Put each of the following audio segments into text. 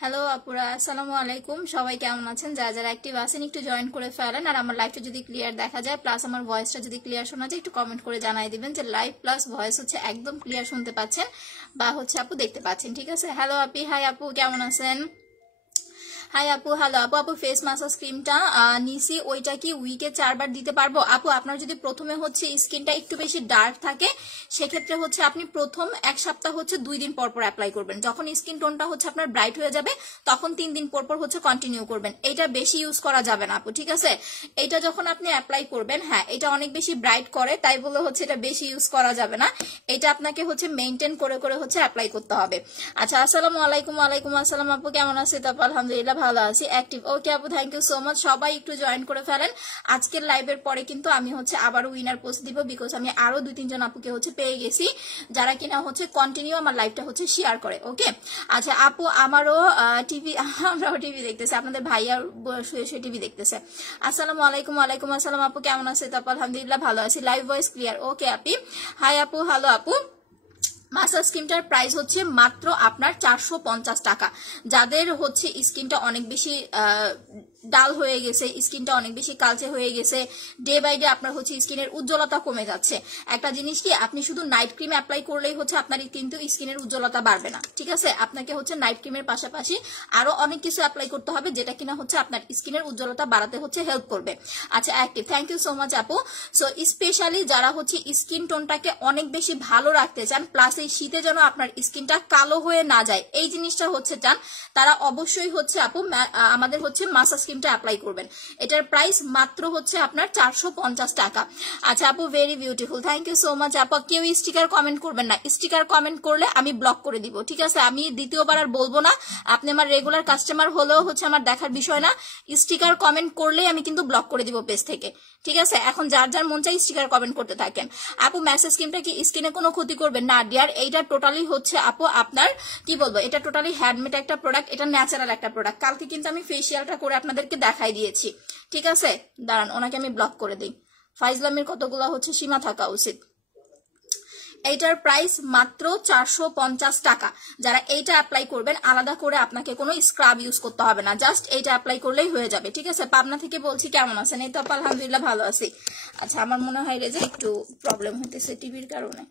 Hello আপুরা, আসসালামু আলাইকুম। সবাই কেমন আছেন? যারা যারা অ্যাক্টিভ আছেন একটু জয়েন করে ফেলেন। আর আমার লাইভটা যদি ক্লিয়ার দেখা যায় প্লাস আমার ভয়েসটা যদি ক্লিয়ার শোনা যায় একটু কমেন্ট করে জানাই দিবেন যে লাইভ প্লাস ভয়েস হচ্ছে একদম ক্লিয়ার শুনতে পাচ্ছেন বা হচ্ছে আপু দেখতে পাচ্ছেন। ঠিক আছে? হ্যালো আপি, হাই আপু, কেমন আছেন? হাই আপু, হ্যালো আপু। আপু ফেস মাসাজ ক্রিমটা নিছি, ওইটা কি উইকে 4 বার দিতে পারবো? আপু আপনার যদি প্রথমে হচ্ছে স্কিনটা একটু বেশি ডার্ক থাকে সেক্ষেত্রে হচ্ছে আপনি প্রথম 1 সপ্তাহ হচ্ছে 2 দিন পর পর অ্যাপ্লাই করবেন। যখন স্কিন টোনটা হচ্ছে আপনার ব্রাইট হয়ে যাবে তখন 3 দিন পর পর হচ্ছে কন্টিনিউ করবেন। এটা বেশি ইউজ করা যাবে না আপু, ঠিক আছে? এটা যখন আপনি অ্যাপ্লাই করবেন, হ্যাঁ এটা অনেক বেশি ব্রাইট করে তাই বলে হচ্ছে এটা বেশি ইউজ করা যাবে না। এটা আপনাকে হচ্ছে মেইনটেইন করে করে হচ্ছে অ্যাপ্লাই করতে হবে। আচ্ছা, আসসালামু আলাইকুম। ওয়ালাইকুম আসসালাম আপু, কেমন আছেন? তো আলহামদুলিল্লাহ ভালো আছি, অ্যাক্টিভ। ওকে আপু, থ্যাংক ইউ সো মাচ। সবাই একটু জয়েন করে ফেলেন। আজকের লাইভের পরে কিন্তু আমি হচ্ছে আবারও উইনার পোস্ট দিব, বিকজ আমি আরো 2-3 জন আপুকে হচ্ছে পেয়ে গেছি যারা কিনা হচ্ছে কন্টিনিউ আমার লাইভটা হচ্ছে শেয়ার করে। ওকে আচ্ছা আপু, আমরাও টিভি দেখতেছে, আপনাদের ভাইয়া শুয়ে শুয়ে টিভি দেখতেছে। আসসালামু আলাইকুম। ওয়ালাইকুম আসসালাম আপু, কেমন আছে? তো আলহামদুলিল্লাহ ভালো আছি, লাইভ ভয়েস ক্লিয়ার। ওকে আপি, হাই আপু, হ্যালো আপু। মাসাজ ক্রিমটার প্রাইস হচ্ছে মাত্র আপনার 450 টাকা। যাদের হচ্ছে স্কিনটা অনেক বেশি ডাল হয়ে গেছে, স্কিনটা অনেক বেশি কালচে হয়ে গেছে, ডে বাই ডে আপনার হচ্ছে স্কিনের উজ্জ্বলতা কমে যাচ্ছে, একটা জিনিস কি আপনি শুধু নাইট ক্রিম অ্যাপ্লাই করলেই হচ্ছে আপনার কিন্তু স্কিনের উজ্জ্বলতা বাড়বে না। ঠিক আছে? আপনাকে হচ্ছে নাইট ক্রিমের পাশাপাশি আরো অনেক কিছু অ্যাপ্লাই করতে হবে যেটা কিনা হচ্ছে আপনার স্কিনের উজ্জ্বলতা বাড়াতে হচ্ছে হেল্প করবে। আচ্ছা active, thank you so much আপু। সো স্পেশালি যারা হচ্ছে স্কিন টোনটাকে অনেক বেশি ভালো রাখতে চান, প্লাস এই শীতে যেন আপনার স্কিনটা কালো হয়ে না যায় এই জিনিসটা হচ্ছে চান, তারা অবশ্যই হচ্ছে আপু আমাদের হচ্ছে মাসাজ ক্রিমটা অ্যাপ্লাই করবেন। এটার প্রাইস মাত্র হচ্ছে আপনার 450 টাকা। আচ্ছা আপু, very beautiful, thank you so much আপু। কেউ স্টিকার কমেন্ট করবেন না, স্টিকার কমেন্ট করলে আমি ব্লক করে দিব। ঠিক আছে? আমি দ্বিতীয়বার আর বলবো না, আপনি আমার রেগুলার কাস্টমার হলেও হচ্ছে আমার দেখার বিষয় না। স্টিকার কমেন্ট করলেই আমি কিন্তু ব্লক করে দিব পেজ থেকে। ঠিক আছে? এখন যার যার মন চাই স্টিকার কমেন্ট করতে থাকেন। আপু ম্যাসেজ ক্রিমটা কি স্কিনে কোনো ক্ষতি করবে না? ডিয়ার, এইটা টোটালি হচ্ছে আপু আপনার কি বলবো, এটা টোটালি হ্যান্ডমেড একটা প্রোডাক্ট, এটা ন্যাচারাল একটা প্রোডাক্ট। কালকে কিন্তু আমি ফেসিয়ালটা করে আপনাদেরকে দেখাই দিয়েছি। ঠিক আছে? দাঁড়ান, ওনাকে আমি ব্লক করে দিই। ফাইজলামের কতগুলো হচ্ছে সীমা থাকা উচিত। এইটার প্রাইস মাত্র 450 টাকা। যারা এইটা অ্যাপ্লাই করবেন আলাদা করে আপনাকে কোনো স্ক্রাব ইউজ করতে হবে না, জাস্ট এইটা অ্যাপ্লাই করলেই হয়ে যাবে। ঠিক আছে? পাবনা থেকে বলছি, কেমন আছেন? এই তো আলহামদুলিল্লাহ ভালো আছি। আচ্ছা, আমার মনে হয় যে একটু প্রবলেম হতেছে টিভির কারণে,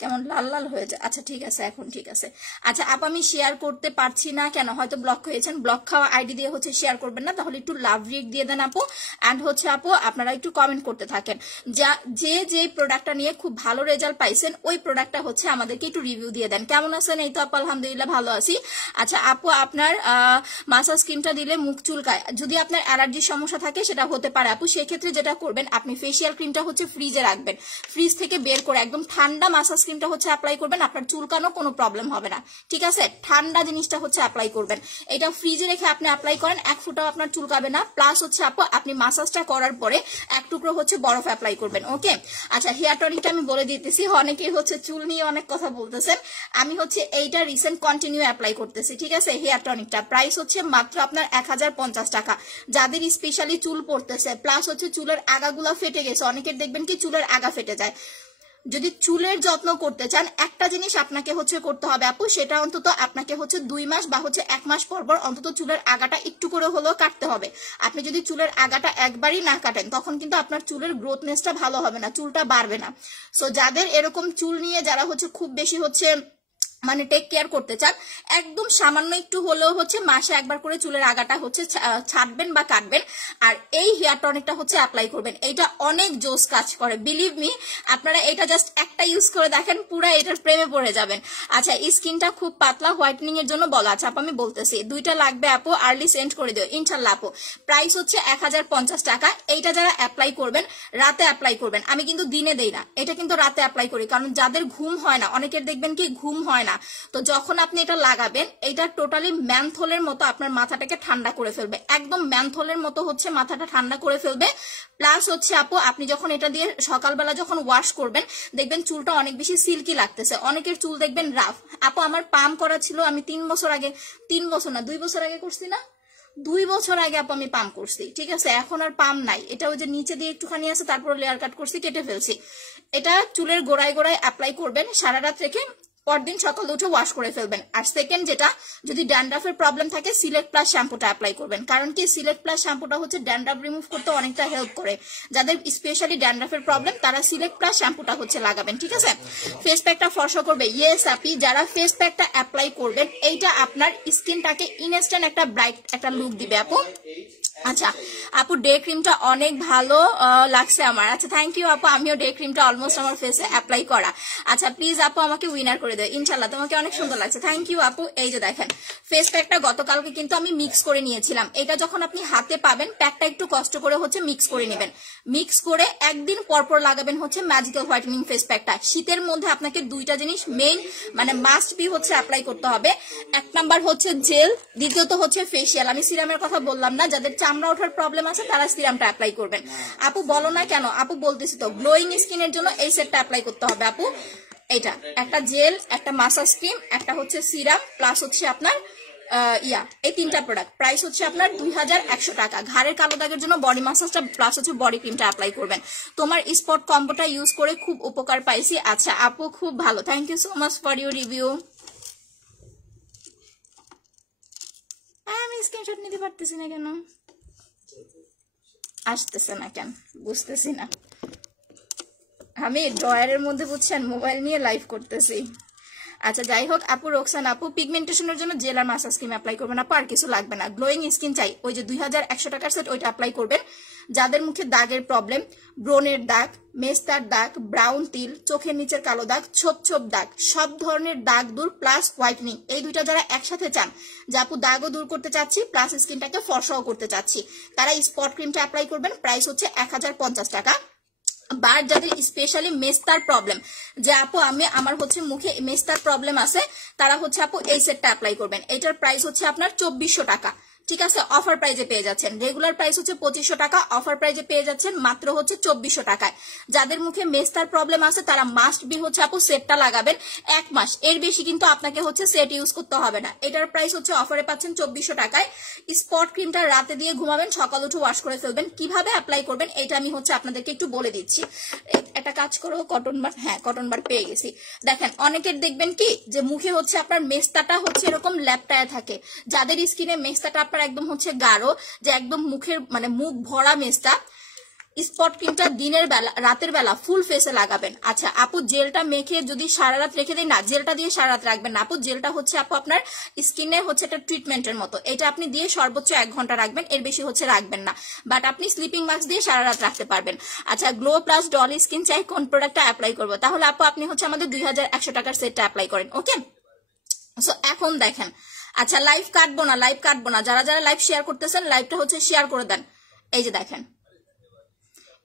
কেমন লাল লাল হয়ে যায়। আচ্ছা ঠিক আছে, এখন ঠিক আছে। আচ্ছা আপু, আমি শেয়ার করতে পারছি না কেন? হয়তো ব্লক হয়েছেন। ব্লক খাওয়া আইডি দিয়ে হচ্ছে শেয়ার করবেন না, তাহলে একটু লাভ রিয়েক্ট দিয়ে দেন আপু। অ্যান্ড হচ্ছে আপু আপনারা একটু কমেন্ট করতে থাকেন যে প্রোডাক্টটা নিয়ে খুব ভালো রেজাল্ট পাইছেন ওই প্রোডাক্টটা হচ্ছে আমাদেরকে একটু রিভিউ দিয়ে দেন। কেমন আছেন? এই তো আপু আলহামদুলিল্লাহ ভালো আছি। আচ্ছা আপু, আপনার মাসাজ ক্রিমটা দিলে মুখ চুলকায়, যদি আপনার অ্যালার্জির সমস্যা থাকে সেটা হতে পারে আপু। সেক্ষেত্রে যেটা করবেন, আপনি ফেসিয়াল ক্রিমটা হচ্ছে ফ্রিজে রাখবেন, ফ্রিজ থেকে বের করে একদম ঠান্ডা মাসাজ ক্রিমটা হচ্ছে অ্যাপ্লাই করবেন, আপনার চুলকানো কোনো প্রবলেম হবে না। ঠিক আছে? ঠান্ডা জিনিসটা হচ্ছে অ্যাপ্লাই করবেন। এটা ফ্রিজে রেখে আপনি অ্যাপ্লাই করেন, এক ফুটাও আপনার চুলকাবে না। প্লাস হচ্ছে আপু আপনি মাসাজটা করার পরে এক টুকরো হচ্ছে বরফ অ্যাপ্লাই করবেন। ওকে আচ্ছা, হেয়ার টনিকটা আমি বলে দিতেছি, অনেকেই হচ্ছে চুল নিয়ে অনেক কথা বলতেছেন। আমি হচ্ছে এইটা রিসেন্ট কন্টিনিউ অ্যাপ্লাই করতেছি। ঠিক আছে? হেয়ার টনিকটা প্রাইস হচ্ছে মাত্র আপনার 1050 টাকা। যাদের স্পেশালি চুল পড়তেছে, প্লাস হচ্ছে চুলের আগাগুলা ফেটে গেছে, অনেকের দেখবেন কি চুলের আগা ফেটে যায়, যদি চুলের যত্ন করতে চান একটা জিনিস আপনাকে হচ্ছে করতে হবে আপু, সেটা অন্তত আপনাকে হচ্ছে 2 মাস বা হচ্ছে 1 মাস পর পর অন্তত চুলের আগাটা একটু করে হলেও কাটতে হবে। আপনি যদি চুলের আগাটা একবারই না কাটেন তখন কিন্তু আপনার চুলের গ্রোথনেসটা ভালো হবে না, চুলটা বাড়বে না। সো যাদের এরকম চুল নিয়ে যারা হচ্ছে খুব বেশি হচ্ছে মানে টেক কেয়ার করতে চান, একদম সামান্য একটু হলেও হচ্ছে মাসে একবার করে চুলের আগাটা হচ্ছে ছাড়বেন বা কাটবেন, আর এই হেয়ার টনিকটা হচ্ছে অ্যাপ্লাই করবেন। এইটা অনেক জোস কাজ করে, বিলিভ মি। আপনারা এটা জাস্ট একটা ইউজ করে দেখেন, পুরো এটার প্রেমে পড়ে যাবেন। আচ্ছা, স্কিনটা খুব পাতলা হোয়াইটেনিং এর জন্য বলা আছে আপু, আমি বলতেছি দুইটা লাগবে আপু, আর্লি সেন্ড করে দিও ইনশাল্লাহ আপু। প্রাইস হচ্ছে 1050 টাকা। এইটা যারা অ্যাপ্লাই করবেন রাতে অ্যাপ্লাই করবেন, আমি কিন্তু দিনে দেই না, এটা কিন্তু রাতে অ্যাপ্লাই করি, কারণ যাদের ঘুম হয় না, অনেকের দেখবেন কি ঘুম হয় না, তো যখন আপনি এটা লাগাবেন এটা টোটালি ম্যানথলের মতো আপনার মাথাটাকে ঠান্ডা করে ফেলবে, একদম ম্যানথলের মতো হচ্ছে মাথাটা ঠান্ডা করে ফেলবে। প্লাস হচ্ছে আপু আপনি যখন এটা দিয়ে সকালবেলা যখন ওয়াশ করবেন দেখবেন চুলটা অনেক বেশি সিল্কি লাগতেছে। অনেকের চুল দেখবেন রাফ। আপু আমার পাম করা ছিল, আমি 3 বছর আগে, 3 বছর না 2 বছর আগে করছি না, 2 বছর আগে আপু আমি পাম করছি, ঠিক আছে। এখন আর পাম নাই, এটা ওই যে নিচে দিয়ে একটুখানি আছে, তারপর লেয়ার কাট করছি, কেটে ফেলছি। এটা চুলের গোড়ায় গোড়ায় অ্যাপ্লাই করবেন, সারা রাত রেখে পরদিন সকালে উঠে ওয়াশ করে ফেলবেন। আর সেকেন্ড যেটা, যদি ড্যান্ড্রাফের প্রবলেম থাকে সিলেক্ট প্লাস শ্যাম্পুটা অ্যাপ্লাই করবেন, কারণ কি সিলেক্ট প্লাস শ্যাম্পুটা হচ্ছে ড্যান্ড্রাফ রিমুভ করতে অনেকটা হেল্প করে। যাদের স্পেশালি ড্যান্ড্রাফের প্রবলেম তারা সিলেক্ট প্লাস শ্যাম্পুটা হচ্ছে লাগাবেন, ঠিক আছে। ফেস প্যাকটা ফর্সা করবে, ইয়েস আপি, যারা ফেস প্যাকটা অ্যাপ্লাই করবেন এইটা আপনার স্কিনটাকে ইনস্ট্যান্ট একটা ব্রাইট একটা লুক দিবে আপু। আচ্ছা আপু, ডে ক্রিমটা অনেক ভালো লাগছে আমার। আচ্ছা থ্যাংক ইউ আপু, আমিও ডে ক্রিমটা অলমোস্ট আমার ফেসে অ্যাপ্লাই করা। আচ্ছা প্লিজ আপু আমাকে উইনার করে দেয় ইনশাল্লাহ, তোমাকে অনেক সুন্দর লাগছে, থ্যাংক ইউ আপু। এই যে দেখেন ফেস প্যাকটা গতকালকে কিন্তু আমি মিক্স করে নিয়েছিলাম, এটা যখন আপনি হাতে পাবেন প্যাকটা একটু কষ্ট করে হচ্ছে মিক্স করে নেবেন, মিক্স করে একদিন পরপর লাগাবেন হচ্ছে ম্যাজিক্যাল হোয়াইটেনিং ফেস প্যাকটা। শীতের মধ্যে আপনাকে দুইটা জিনিস মেইন মানে মাস্ট বি হচ্ছে অ্যাপ্লাই করতে হবে, এক নাম্বার হচ্ছে জেল, দ্বিতীয়ত হচ্ছে ফেসিয়াল। আমি সিরামের কথা বললাম না, যাদের চামড়া ওঠার প্রবলেম আছে তারা সিরামটা অ্যাপ্লাই করবেন। আপু বলো না কেন, আপু বলতেছি তো, গ্লোয়িং স্কিনের জন্য এই সেটটা অ্যাপ্লাই করতে হবে আপু। এটা একটা জেল, একটা মাসাজ ক্রিম, একটা হচ্ছে সিরাম, প্লাস হচ্ছে আপনার এই 3টা প্রোডাক্ট। প্রাইস হচ্ছে আপনার 2100 টাকা। ঘাড়ের কালো দাগের জন্য বডি মাসাজটা প্লাস হচ্ছে বডি ক্রিমটা অ্যাপ্লাই করবেন। তোমার স্পট কম্বোটা ইউজ করে খুব উপকার পাইছি। আচ্ছা আপু খুব ভালো, thank you so much for your review. আমি স্ক্রিনশট নিতে পারতেছি না কেন, আসতেছে না কেন বুঝতেছি না। আমি ড্রয়ারের মধ্যে বুঝছেন মোবাইল নিয়ে লাইভ করতেছি। আচ্ছা যাই হোক আপু, রোকসান আপু পিগমেন্টেশনের জন্য জেল আর মাসাজ ক্রিম অ্যাপ্লাই করবেন আপু, আর কিছু লাগবে না। গ্লোয়িং স্কিন চাই, ওই যে 2100 টাকার সেট ওইটা অ্যাপ্লাই করবেন। যাদের মুখে দাগের প্রবলেম, ব্রণের দাগ, মেস্তার দাগ, ব্রাউন তিল, চোখের নিচের কালো দাগ, ছোপ ছোপ দাগ, সব ধরনের দাগ দূর প্লাস হোয়াইটনিং, এই দুইটা যারা একসাথে চান যে আপু দাগও দূর করতে চাচ্ছি প্লাস স্কিনটাকে ফর্সাও করতে চাচ্ছি, তারা স্পট ক্রিমটা অ্যাপ্লাই করবেন। প্রাইস হচ্ছে 1050 টাকা। বার যাদের স্পেশালি মেস্তার প্রবলেম, যে আপু আমার হচ্ছে মুখে মেস্তার প্রবলেম আছে, তারা হচ্ছে আপু এই সেটটা অ্যাপ্লাই করবেন। এটার প্রাইস হচ্ছে আপনার 2400 টাকা, ঠিক আছে। অফার প্রাইজে পেয়ে যাচ্ছেন, রেগুলার প্রাইস হচ্ছে 2500 টাকা, অফার প্রাইজে পেয়ে যাচ্ছেন মাত্র হচ্ছে 2400 টাকায়। যাদের মুখে মেস্তার প্রবলেম আছে তারা মাস্ট বি হচ্ছে আপু সেটটা লাগাবেন 1 মাস, এর বেশি কিন্তু আপনাকে হচ্ছে সেট ইউজ করতে হবে না। এটার প্রাইস হচ্ছে অফারে পাচ্ছেন 2400 টাকায়। স্পট ক্রিমটা রাতে দিয়ে ঘুমাবেন, সকাল উঠে ওয়াশ করে ফেলবেন। কিভাবে অ্যাপ্লাই করবেন এটা আমি হচ্ছে আপনাদেরকে একটু বলে দিচ্ছি। একটা কাজ করো, কটন বার, হ্যাঁ কটন বার পেয়ে গেছি। দেখেন অনেকের দেখবেন কি যে মুখে হচ্ছে আপনার মেস্তাটা হচ্ছে এরকম ল্যাপটায় থাকে, যাদের স্কিনে মেস্তাটা একদম হচ্ছে গাঢ়, যে একদম মুখের মানে মুখ ভরা মেস্তা, স্পট ক্রিমটা দিনের বেলা রাতের বেলা ফুল ফেসে লাগাবেন। আচ্ছা আপু জেলটা মেখে যদি সারা রাত রেখে দেয় না, জেলটা দিয়ে সারা রাত রাখবেন না আপু। জেলটা হচ্ছে আপু আপনার স্কিনে হচ্ছে একটা ট্রিটমেন্টের মতো, এটা আপনি দিয়ে সর্বোচ্চ 1 ঘন্টা রাখবেন, এর বেশি হচ্ছে রাখবেন না, বাট আপনি স্লিপিং মাস্ক দিয়ে সারা রাত রাখতে পারবেন। আচ্ছা গ্লো প্লাস ডলি স্কিন চাই, কোন প্রোডাক্টটা অ্যাপ্লাই করবো? তাহলে আপু আপনি হচ্ছে আমাদের 2100 টাকার সেটটা অ্যাপ্লাই করেন, ওকে। সো এখন দেখেন, আচ্ছা লাইভ কাটবো না, যারা যারা লাইভ শেয়ার করতেছেন লাইভটা হচ্ছে শেয়ার করে দেন। এই যে দেখেন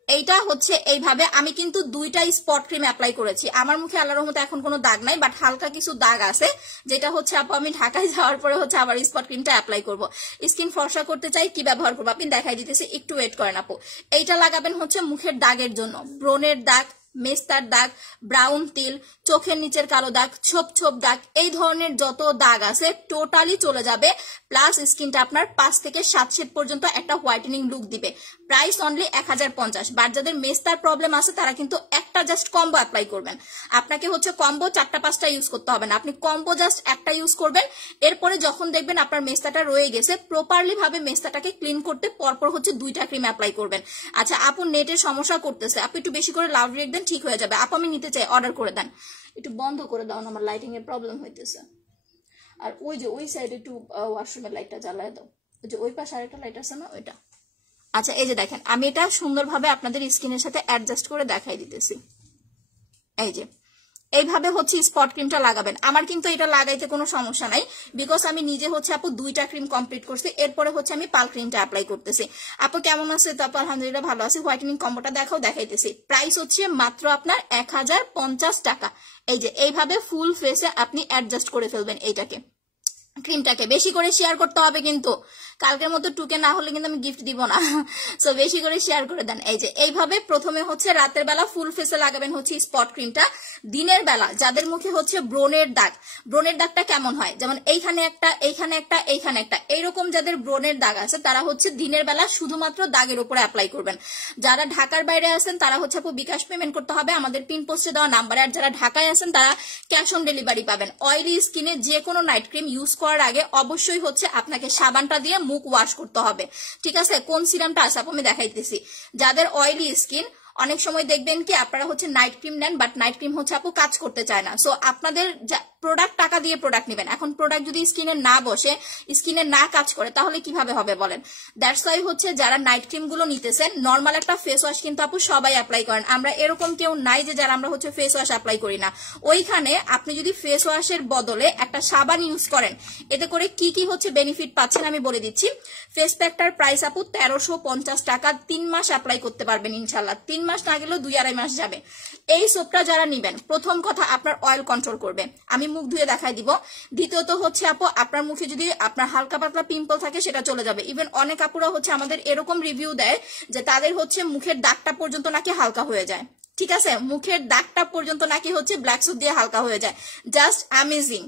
এইটা হচ্ছে এইভাবে, আমি কিন্তু 2টা স্পট ক্রিম অ্যাপ্লাই করেছি। আমার মুখে আল্লাহর রহমতে এখন কোনো দাগ নাই, বাট হালকা কিছু দাগ আছে, যেটা হচ্ছে আপু আমি ঢাকায় যাওয়ার পরে হচ্ছে আবার স্পট ক্রিমটা অ্যাপ্লাই করবো। স্কিন ফর্সা করতে চাই, কি ব্যবহার করবো আপনি দেখাই দিতেছি, একটু ওয়েট করেন আপু। এইটা লাগাবেন হচ্ছে মুখের দাগের জন্য, ব্রণের দাগ, মেস্তার দাগ, ব্রাউন তিল, চোখের নিচের কালো দাগ, ছোপ ছোপ দাগ, এই ধরনের যত দাগ আছে টোটালি চলে যাবে, প্লাস স্কিনটা আপনার 5 থেকে 7 শেড পর্যন্ত একটা হোয়াইটেনিং লুক দিবে। Price only 1050। বাট যাদের মেস্তার প্রবলেম আছে তারা কিন্তু একটা জাস্ট কম্বো অ্যাপ্লাই করবেন, আপনাকে হচ্ছে কম্বো 4টা-5টা ইউজ করতে হবে না, আপনি কম্বো জাস্ট একটা ইউজ করবেন। এরপরে যখন দেখবেন আপনার মেস্তাটা রয়ে গেছে, প্রপারলি ভাবে মেস্তাটাকে ক্লিন করতে পরপর হচ্ছে 2টা ক্রিম অ্যাপ্লাই করবেন। আচ্ছা আপু নেটের সমস্যা করতেছে, আপনি একটু বেশি করে লাউড রেট দেন, দিবেন, ঠিক হয়ে যাবে। আপু আমি নিতে চাই, অর্ডার করে দেন। একটু বন্ধ করে দাও না, আমার লাইটিং এর প্রবলেম হইতেছে। আর ওই যে ওই সাইডে একটু ওয়াশরুমের লাইটটা জ্বালায় দাও, ওই যে ওই পাশে আরেকটা লাইট আছে না, ওইটা। আচ্ছা এই যে দেখেন, আমি এটা সুন্দরভাবে আপনাদের স্কিনের সাথে অ্যাডজাস্ট করে দেখাই দিতেছি। এই যে এইভাবে হচ্ছে স্পট ক্রিমটা লাগাবেন। আমার কিন্তু এটা লাগাইতে কোনো সমস্যা নাই, বিকজ আমি নিজে হচ্ছে আপু 2টা ক্রিম কমপ্লিট করছি, এরপরে হচ্ছে আমি পাল ক্রিমটা অ্যাপ্লাই করতেছি। আপু কেমন আছে? তারপর আলহামদুলিল্লাহ ভালো আছে। হোয়াইটেনিং কম্বোটা দেখাইতেছি। প্রাইস হচ্ছে মাত্র আপনার 1050 টাকা। এই যে এইভাবে ফুল ফেসে আপনি অ্যাডজাস্ট করে ফেলবেন এইটাকে, ক্রিমটাকে। বেশি করে শেয়ার করতে হবে কিন্তু, কালকের মতো টুকে না হলে কিন্তু আমি গিফট দিব না। সো বেশি করে শেয়ার করে দেন। এই যে এইভাবে প্রথমে হচ্ছে রাতের বেলা ফুল ফেসে লাগাবেন হচ্ছে স্পট ক্রিমটা। দিনের বেলা যাদের মুখে হচ্ছে ব্রণের দাগ, ব্রণের দাগটা কেমন হয়, যেমন এইখানে একটা, এইখানে একটা, এইখানে একটা, এইরকম যাদের ব্রণের দাগ আছে তারা হচ্ছে দিনের বেলা শুধুমাত্র দাগের উপরে অ্যাপ্লাই করবেন। যারা ঢাকার বাইরে আছেন তারা হচ্ছে আপু বিকাশ পেমেন্ট করতে হবে আমাদের পিন পোস্টে দেওয়া নাম্বারে। আর যারা ঢাকায় আছেন তারা ক্যাশ অন ডেলিভারি পাবেন। অয়েলি স্কিনে যে কোনো নাইট ক্রিম ইউজ করার আগে অবশ্যই হচ্ছে আপনাকে সাবানটা দিয়ে মুখ ওয়াশ করতে হবে, ঠিক আছে? কোন সিরামটা আছে আপু আমি দেখাইতেছি। যাদের অয়েলি স্কিন, অনেক সময় দেখবেন কি আপনারা হচ্ছে নাইট ক্রিম নেন, বাট নাইট ক্রিম হচ্ছে আপু কাজ করতে চায় না। সো আপনাদের প্রোডাক্ট, টাকা দিয়ে প্রোডাক্ট নেবেন, এখন প্রোডাক্ট যদি স্কিনে না বসে, স্কিনে না কাজ করে, তাহলে কিভাবে হবে বলেন? দ্যাটস ওয়াই হচ্ছে যারা নাইট ক্রিম গুলো নিতেছেন, নর্মাল একটা ফেস ওয়াশ কিন্তু আপু সবাই অ্যাপ্লাই করেন। আমরা এরকম কেউ নাই যে যারা আমরা হচ্ছে ফেস ওয়াশ অ্যাপ্লাই করি না। ওইখানে আপনি যদি ফেস ওয়াশের বদলে একটা সাবান ইউজ করেন, এতে করে কি কি হচ্ছে বেনিফিট পাচ্ছেন আমি বলে দিচ্ছি। ফেস প্যাকটার প্রাইস আপু 1350 টাকা। 3 মাস অ্যাপ্লাই করতে পারবেন ইনশাল্লাহ। 3 মাস না গেলেও 2-2.5 মাস যাবে। এই সোপটা যারা নিবেন, প্রথম কথা আপনার অয়েল কন্ট্রোল করবে, আমি মুখ ধুয়ে দেখাই দিব। দ্বিতীয়ত হচ্ছে আপু আপনার মুখে যদি আপনার হালকা পাতলা পিম্পল থাকে সেটা চলে যাবে। ইভেন অনেক আপুরা হচ্ছে আমাদের এরকম রিভিউ দেয় যে তাদের হচ্ছে মুখের দাগটা পর্যন্ত নাকি হালকা হয়ে যায়, ঠিক আছে? মুখের দাগটা পর্যন্ত নাকি হচ্ছে ব্ল্যাক সুপ দিয়ে হালকা হয়ে যায়। Just amazing.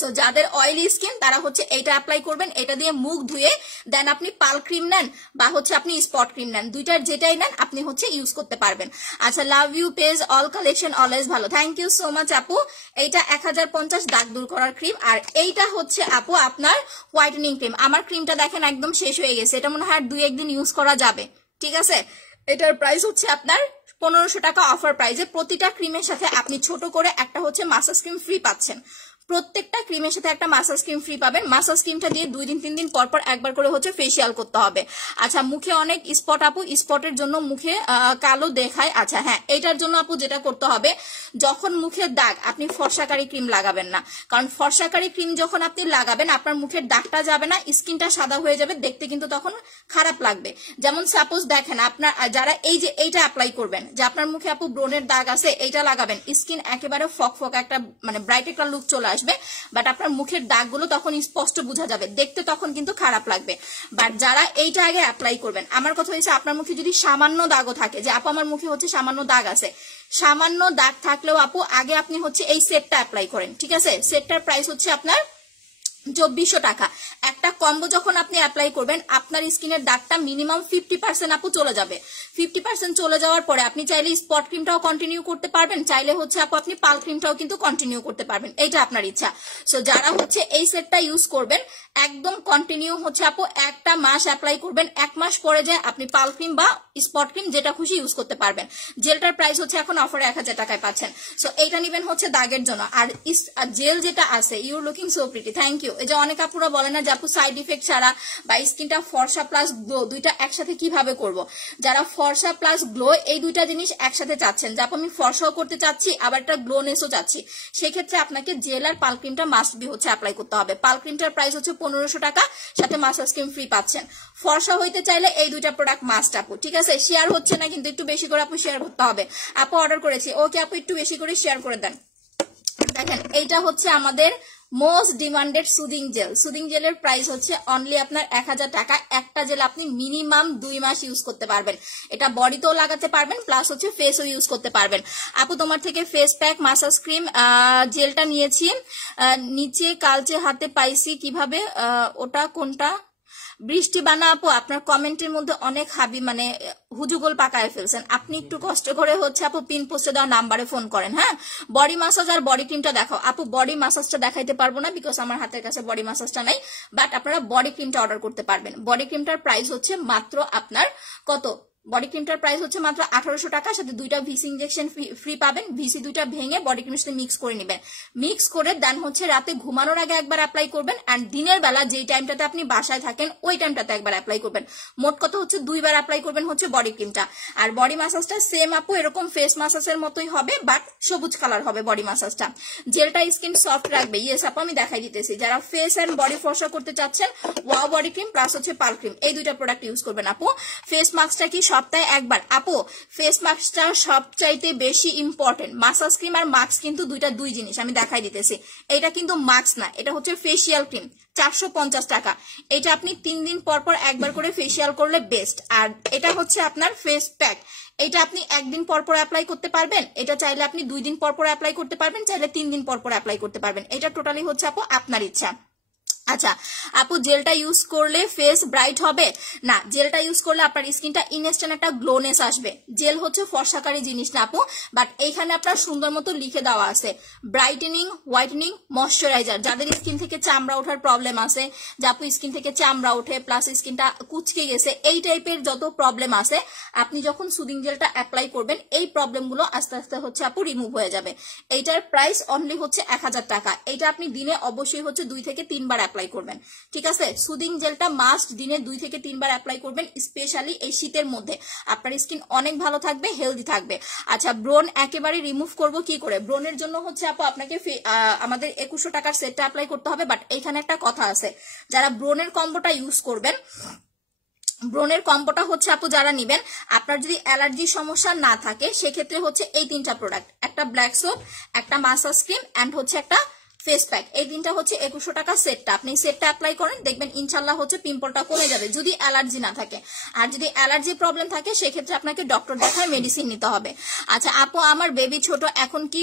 সো যাদের অয়েলি স্কিন তারা হচ্ছে এটা অ্যাপ্লাই করবেন, এটা দিয়ে মুখ ধুয়ে দেন আপনি পাল ক্রিম নেন বা হচ্ছে আপনি স্পট ক্রিম নেন, দুইটার যেটাই নেন আপনি হচ্ছে ইউজ করতে পারবেন। আচ্ছা, love you page, all collection always ভালো, থ্যাংক ইউ সো মাচ আপু। এইটা 1050 দাগ দূর করার ক্রিম, আর এইটা হচ্ছে আপু আপনার হোয়াইটেনিং ক্রিম। আমার ক্রিমটা দেখেন একদম শেষ হয়ে গেছে, এটা মনে হয় আর 2-1 দিন ইউজ করা যাবে, ঠিক আছে? এটার প্রাইস হচ্ছে আপনার 1500 টাকা অফার প্রাইসে। প্রতিটা ক্রিমের সাথে আপনি ছোট করে একটা হচ্ছে মাসাজ ক্রিম ফ্রি পাচ্ছেন। প্রত্যেকটা ক্রিমের সাথে একটা মাসাজ ক্রিম ফ্রি পাবেন। মাসাজ ক্রিমটা দিয়ে 2-3 দিন পর পর একবার করে হচ্ছে ফেসিয়াল করতে হবে। আচ্ছা, মুখে অনেক স্পট আপু, স্পটের জন্য মুখে কালো দেখায়। আচ্ছা হ্যাঁ, এটার জন্য আপু যেটা করতে হবে, যখন মুখের দাগ, আপনি ফর্সাকারী ক্রিম লাগাবেন না, কারণ ফর্সাকারী ক্রিম যখন আপনি লাগাবেন আপনার মুখের দাগটা যাবে না, স্কিনটা সাদা হয়ে যাবে, দেখতে কিন্তু তখন খারাপ লাগবে। যেমন সাপোজ দেখেন আপনার যারা এই যে এইটা অ্যাপ্লাই করবেন, যে আপনার মুখে আপু ব্রণের দাগ আছে, এইটা লাগাবেন, স্কিন একেবারে ফক একটা মানে ব্রাইট একটা লুক চলে আসবে, বাট আপনার মুখের দাগগুলো তখন স্পষ্ট বোঝা যাবে, দেখতে তখন কিন্তু খারাপ লাগবে। বাট যারা এইটা আগে অ্যাপ্লাই করবেন, আমার কথা হচ্ছে আপনার মুখে যদি সামান্য দাগও থাকে, যে আপু আমার মুখে হচ্ছে সামান্য দাগ আছে, সামান্য দাগ থাকলেও আপু আগে আপনি হচ্ছে এই সেটটা অ্যাপ্লাই করেন, ঠিক আছে? সেটটার প্রাইস হচ্ছে আপনার 2400 টাকা। একটা কম্বো যখন আপনি অ্যাপ্লাই করবেন, আপনার স্কিনের দাগটা মিনিমাম 50% আপু চলে যাবে। 50% চলে যাওয়ার পরে আপনি চাইলে স্পট ক্রিমটাও কন্টিনিউ করতে পারবেন, চাইলে হচ্ছে আপু আপনি পাল ক্রিমটাও কিন্তু কন্টিনিউ করতে পারবেন, এইটা আপনার ইচ্ছা। সো যারা হচ্ছে এই সেটটা ইউজ করবেন, একদম কন্টিনিউ হচ্ছে আপু একটা মাস অ্যাপ্লাই করবেন, 1 মাস পরে যায় আপনি পাল ক্রিম বা স্পট ক্রিম যেটা খুশি ইউজ করতে পারবেন। জেলটার প্রাইস হচ্ছে এখন অফারে 1000 টাকায় পাচ্ছেন। সো এইটা নিবেন হচ্ছে দাগের জন্য। আর জেল যেটা আছে, you looking so pretty, thank you. এই যে অনেক আপুরা বলে না যে আপু সাইড ইফেক্ট ছাড়া বা স্কিনটা ফর্সা প্লাস গ্লো দুইটা একসাথে কিভাবে করব, যারা ফর্সা প্লাস গ্লো এই দুইটা জিনিস একসাথে চাচ্ছেন, যে আপু আমি ফর্সাও করতে চাচ্ছি আবার একটা গ্লোনেসও চাচ্ছি, সেক্ষেত্রে আপনাকে জেল আর পাল ক্রিমটা মাস্ট বি হচ্ছে অ্যাপ্লাই করতে হবে। পাল ক্রিমটার প্রাইস হচ্ছে 1500 টাকা, সাথে মাসাজ ক্রিম ফ্রি পাচ্ছেন। ফর্সা হইতে চাইলে এই দুইটা প্রোডাক্ট মাস্ট আপু, ঠিক আছে? শেয়ার হচ্ছে না কিন্তু, একটু বেশি করে আপু শেয়ার করতে হবে। আপু অর্ডার করেছি, ওকে আপু একটু বেশি করে শেয়ার করে দেন। দেখেন এইটা হচ্ছে আমাদের most demanded soothing jail. Soothing জেলের প্রাইস হচ্ছে অনলি আপনার 1000 টাকা। একটা জেল আপনি মিনিমাম 2 মাস ইউজ করতে পারবেন, এটা বডিতেও লাগাতে পারবেন প্লাস হচ্ছে ফেসও ইউজ করতে পারবেন। আপু তোমার থেকে ফেস প্যাক, মাসাজ ক্রিম, জেলটা নিয়েছি, নিচে কালচে হাতে পাইছি, কিভাবে ওটা কোনটা? বৃষ্টি বানা আপু আপনার কমেন্টের মধ্যে অনেক হাবি মানে হুজুগোল পাকায় ফেলছেন, আপনি একটু কষ্ট করে হচ্ছে আপু পিন পোস্টে দেওয়া নাম্বারে ফোন করেন। হ্যাঁ, বডি মাসাজ আর বডি ক্রিমটা দেখাও। আপু বডি মাসাজটা দেখাইতে পারবো না বিকজ আমার হাতের কাছে বডি মাসাজটা নাই, বাট আপনারা বডি ক্রিমটা অর্ডার করতে পারবেন। বডি ক্রিমটার প্রাইস হচ্ছে মাত্র আপনার কত বডি ক্রিমটার প্রাইস হচ্ছে মাত্র 1800 টাকা, সাথে 2টা ভিসি ইনজেকশন ফ্রি পাবেন। ভিসি 2টা ভেঙে বডি ক্রিমের সাথে মিক্স করে নেবেন। মিক্স করে দেন হচ্ছে রাতে ঘুমানোর আগে একবার অ্যাপ্লাই করবেন, এন্ড দিনের বেলা যেই টাইমটাতে আপনি বাসায় থাকেন ওই টাইমটাতে একবার অ্যাপ্লাই করবেন। মোট কথা হচ্ছে 2বার অ্যাপ্লাই করবেন হচ্ছে বডি ক্রিমটা। আর বডি মাসাজটা সেম আপু এরকম ফেস মাসাজের মতোই হবে, বাট সবুজ কালার হবে বডি মাসাজটা। জেলটা স্কিন সফট রাখবে। ইয়েস আপু আমি দেখাই দিতেছি। যারা ফেস এন্ড বডি ফর্সা করতে চাচ্ছেন, ওয়াও বডি ক্রিম প্লাস হচ্ছে পাল ক্রিম, এই 2টা প্রোডাক্ট ইউজ করবেন আপু। ফেস মাস্কটা কি সপ্তাহে একবার? আপু ফেস মাস্কটা সবচাইতে বেশি ইম্পর্টেন্ট। মাসাজ ক্রিম আর মাস্ক কিন্তু দুই জিনিস, আমি দেখাই দিতেছি। এটা কিন্তু মাস্ক না, এটা হচ্ছে ফেসিয়াল ক্রিম, 450 টাকা। এটা আপনি 3 দিন পর পর একবার করে ফেসিয়াল করলে বেস্ট। আর এটা হচ্ছে আপনার ফেস প্যাক, এটা আপনি 1 দিন পর পর অ্যাপ্লাই করতে পারবেন, এটা চাইলে আপনি 2 দিন পর পর অ্যাপ্লাই করতে পারবেন, চাইলে 3 দিন পর পর অ্যাপ্লাই করতে পারবেন। এটা টোটালি হচ্ছে আপু আপনার ইচ্ছা। আচ্ছা আপু জেলটা ইউজ করলে ফেস ব্রাইট হবে না, জেলটা ইউজ করলে আপনার স্কিনটা ইনস্ট্যান্ট একটা গ্লোনেস আসবে। জেল হচ্ছে ফর্সাকারী জিনিস না আপু, বাট এইখানে আপনার সুন্দর মতো লিখে দেওয়া আছে ব্রাইটেনিং, হোয়াইটেনিং, ময়শ্চারাইজার। যাদের স্কিন থেকে চামড়া ওঠার প্রবলেম আছে, যে আপু স্কিন থেকে চামড়া ওঠে প্লাস স্কিনটা কুচকে গেছে, এই টাইপের যত প্রবলেম আছে, আপনি যখন সুদিং জেলটা অ্যাপ্লাই করবেন এই প্রবলেমগুলো আস্তে আস্তে হচ্ছে আপু রিমুভ হয়ে যাবে। এইটার প্রাইস অনলি হচ্ছে 1000 টাকা। এটা আপনি দিনে অবশ্যই হচ্ছে 2 থেকে 3 বার অ্যাপ্লাই করবেন, ঠিক আছে? সুদিং জেলটা মাস্ট দিনে 2 থেকে 3 বার অ্যাপ্লাই করবেন, স্পেশালি এই শীতের মধ্যে আপনার স্কিন অনেক ভালো থাকবে, হেলদি থাকবে। আচ্ছা ব্রোন একেবারে রিমুভ করব কি করে? ব্রোনের জন্য হচ্ছে আপু আপনাকে আমাদের 2100 টাকার সেটটা অ্যাপ্লাই করতে হবে। বাট এইখানে একটা কথা আছে, যারা ব্রোনের কম্বোটা ইউজ করবেন, ব্রোনের কম্বোটা হচ্ছে আপু যারা নিবেন, আপনার যদি অ্যালার্জির সমস্যা না থাকে সেক্ষেত্রে হচ্ছে এই 3টা প্রোডাক্ট, একটা ব্ল্যাক সোপ, একটা মাসাজ ক্রিম এন্ড হচ্ছে একটা ফেস প্যাক, এই 3টা হচ্ছে 2100 টাকা সেটটা। আপনি সেটটা অ্যাপ্লাই করেন, দেখবেন ইনশাল্লাহ হচ্ছে পিম্পলটা কমে যাবে যদি অ্যালার্জি না থাকে। আর যদি অ্যালার্জি প্রবলেম থাকে সেক্ষেত্রে আপনাকে ডক্টর দেখায় মেডিসিন নিতে হবে। আচ্ছা আপু আমার বেবি ছোট, এখন কি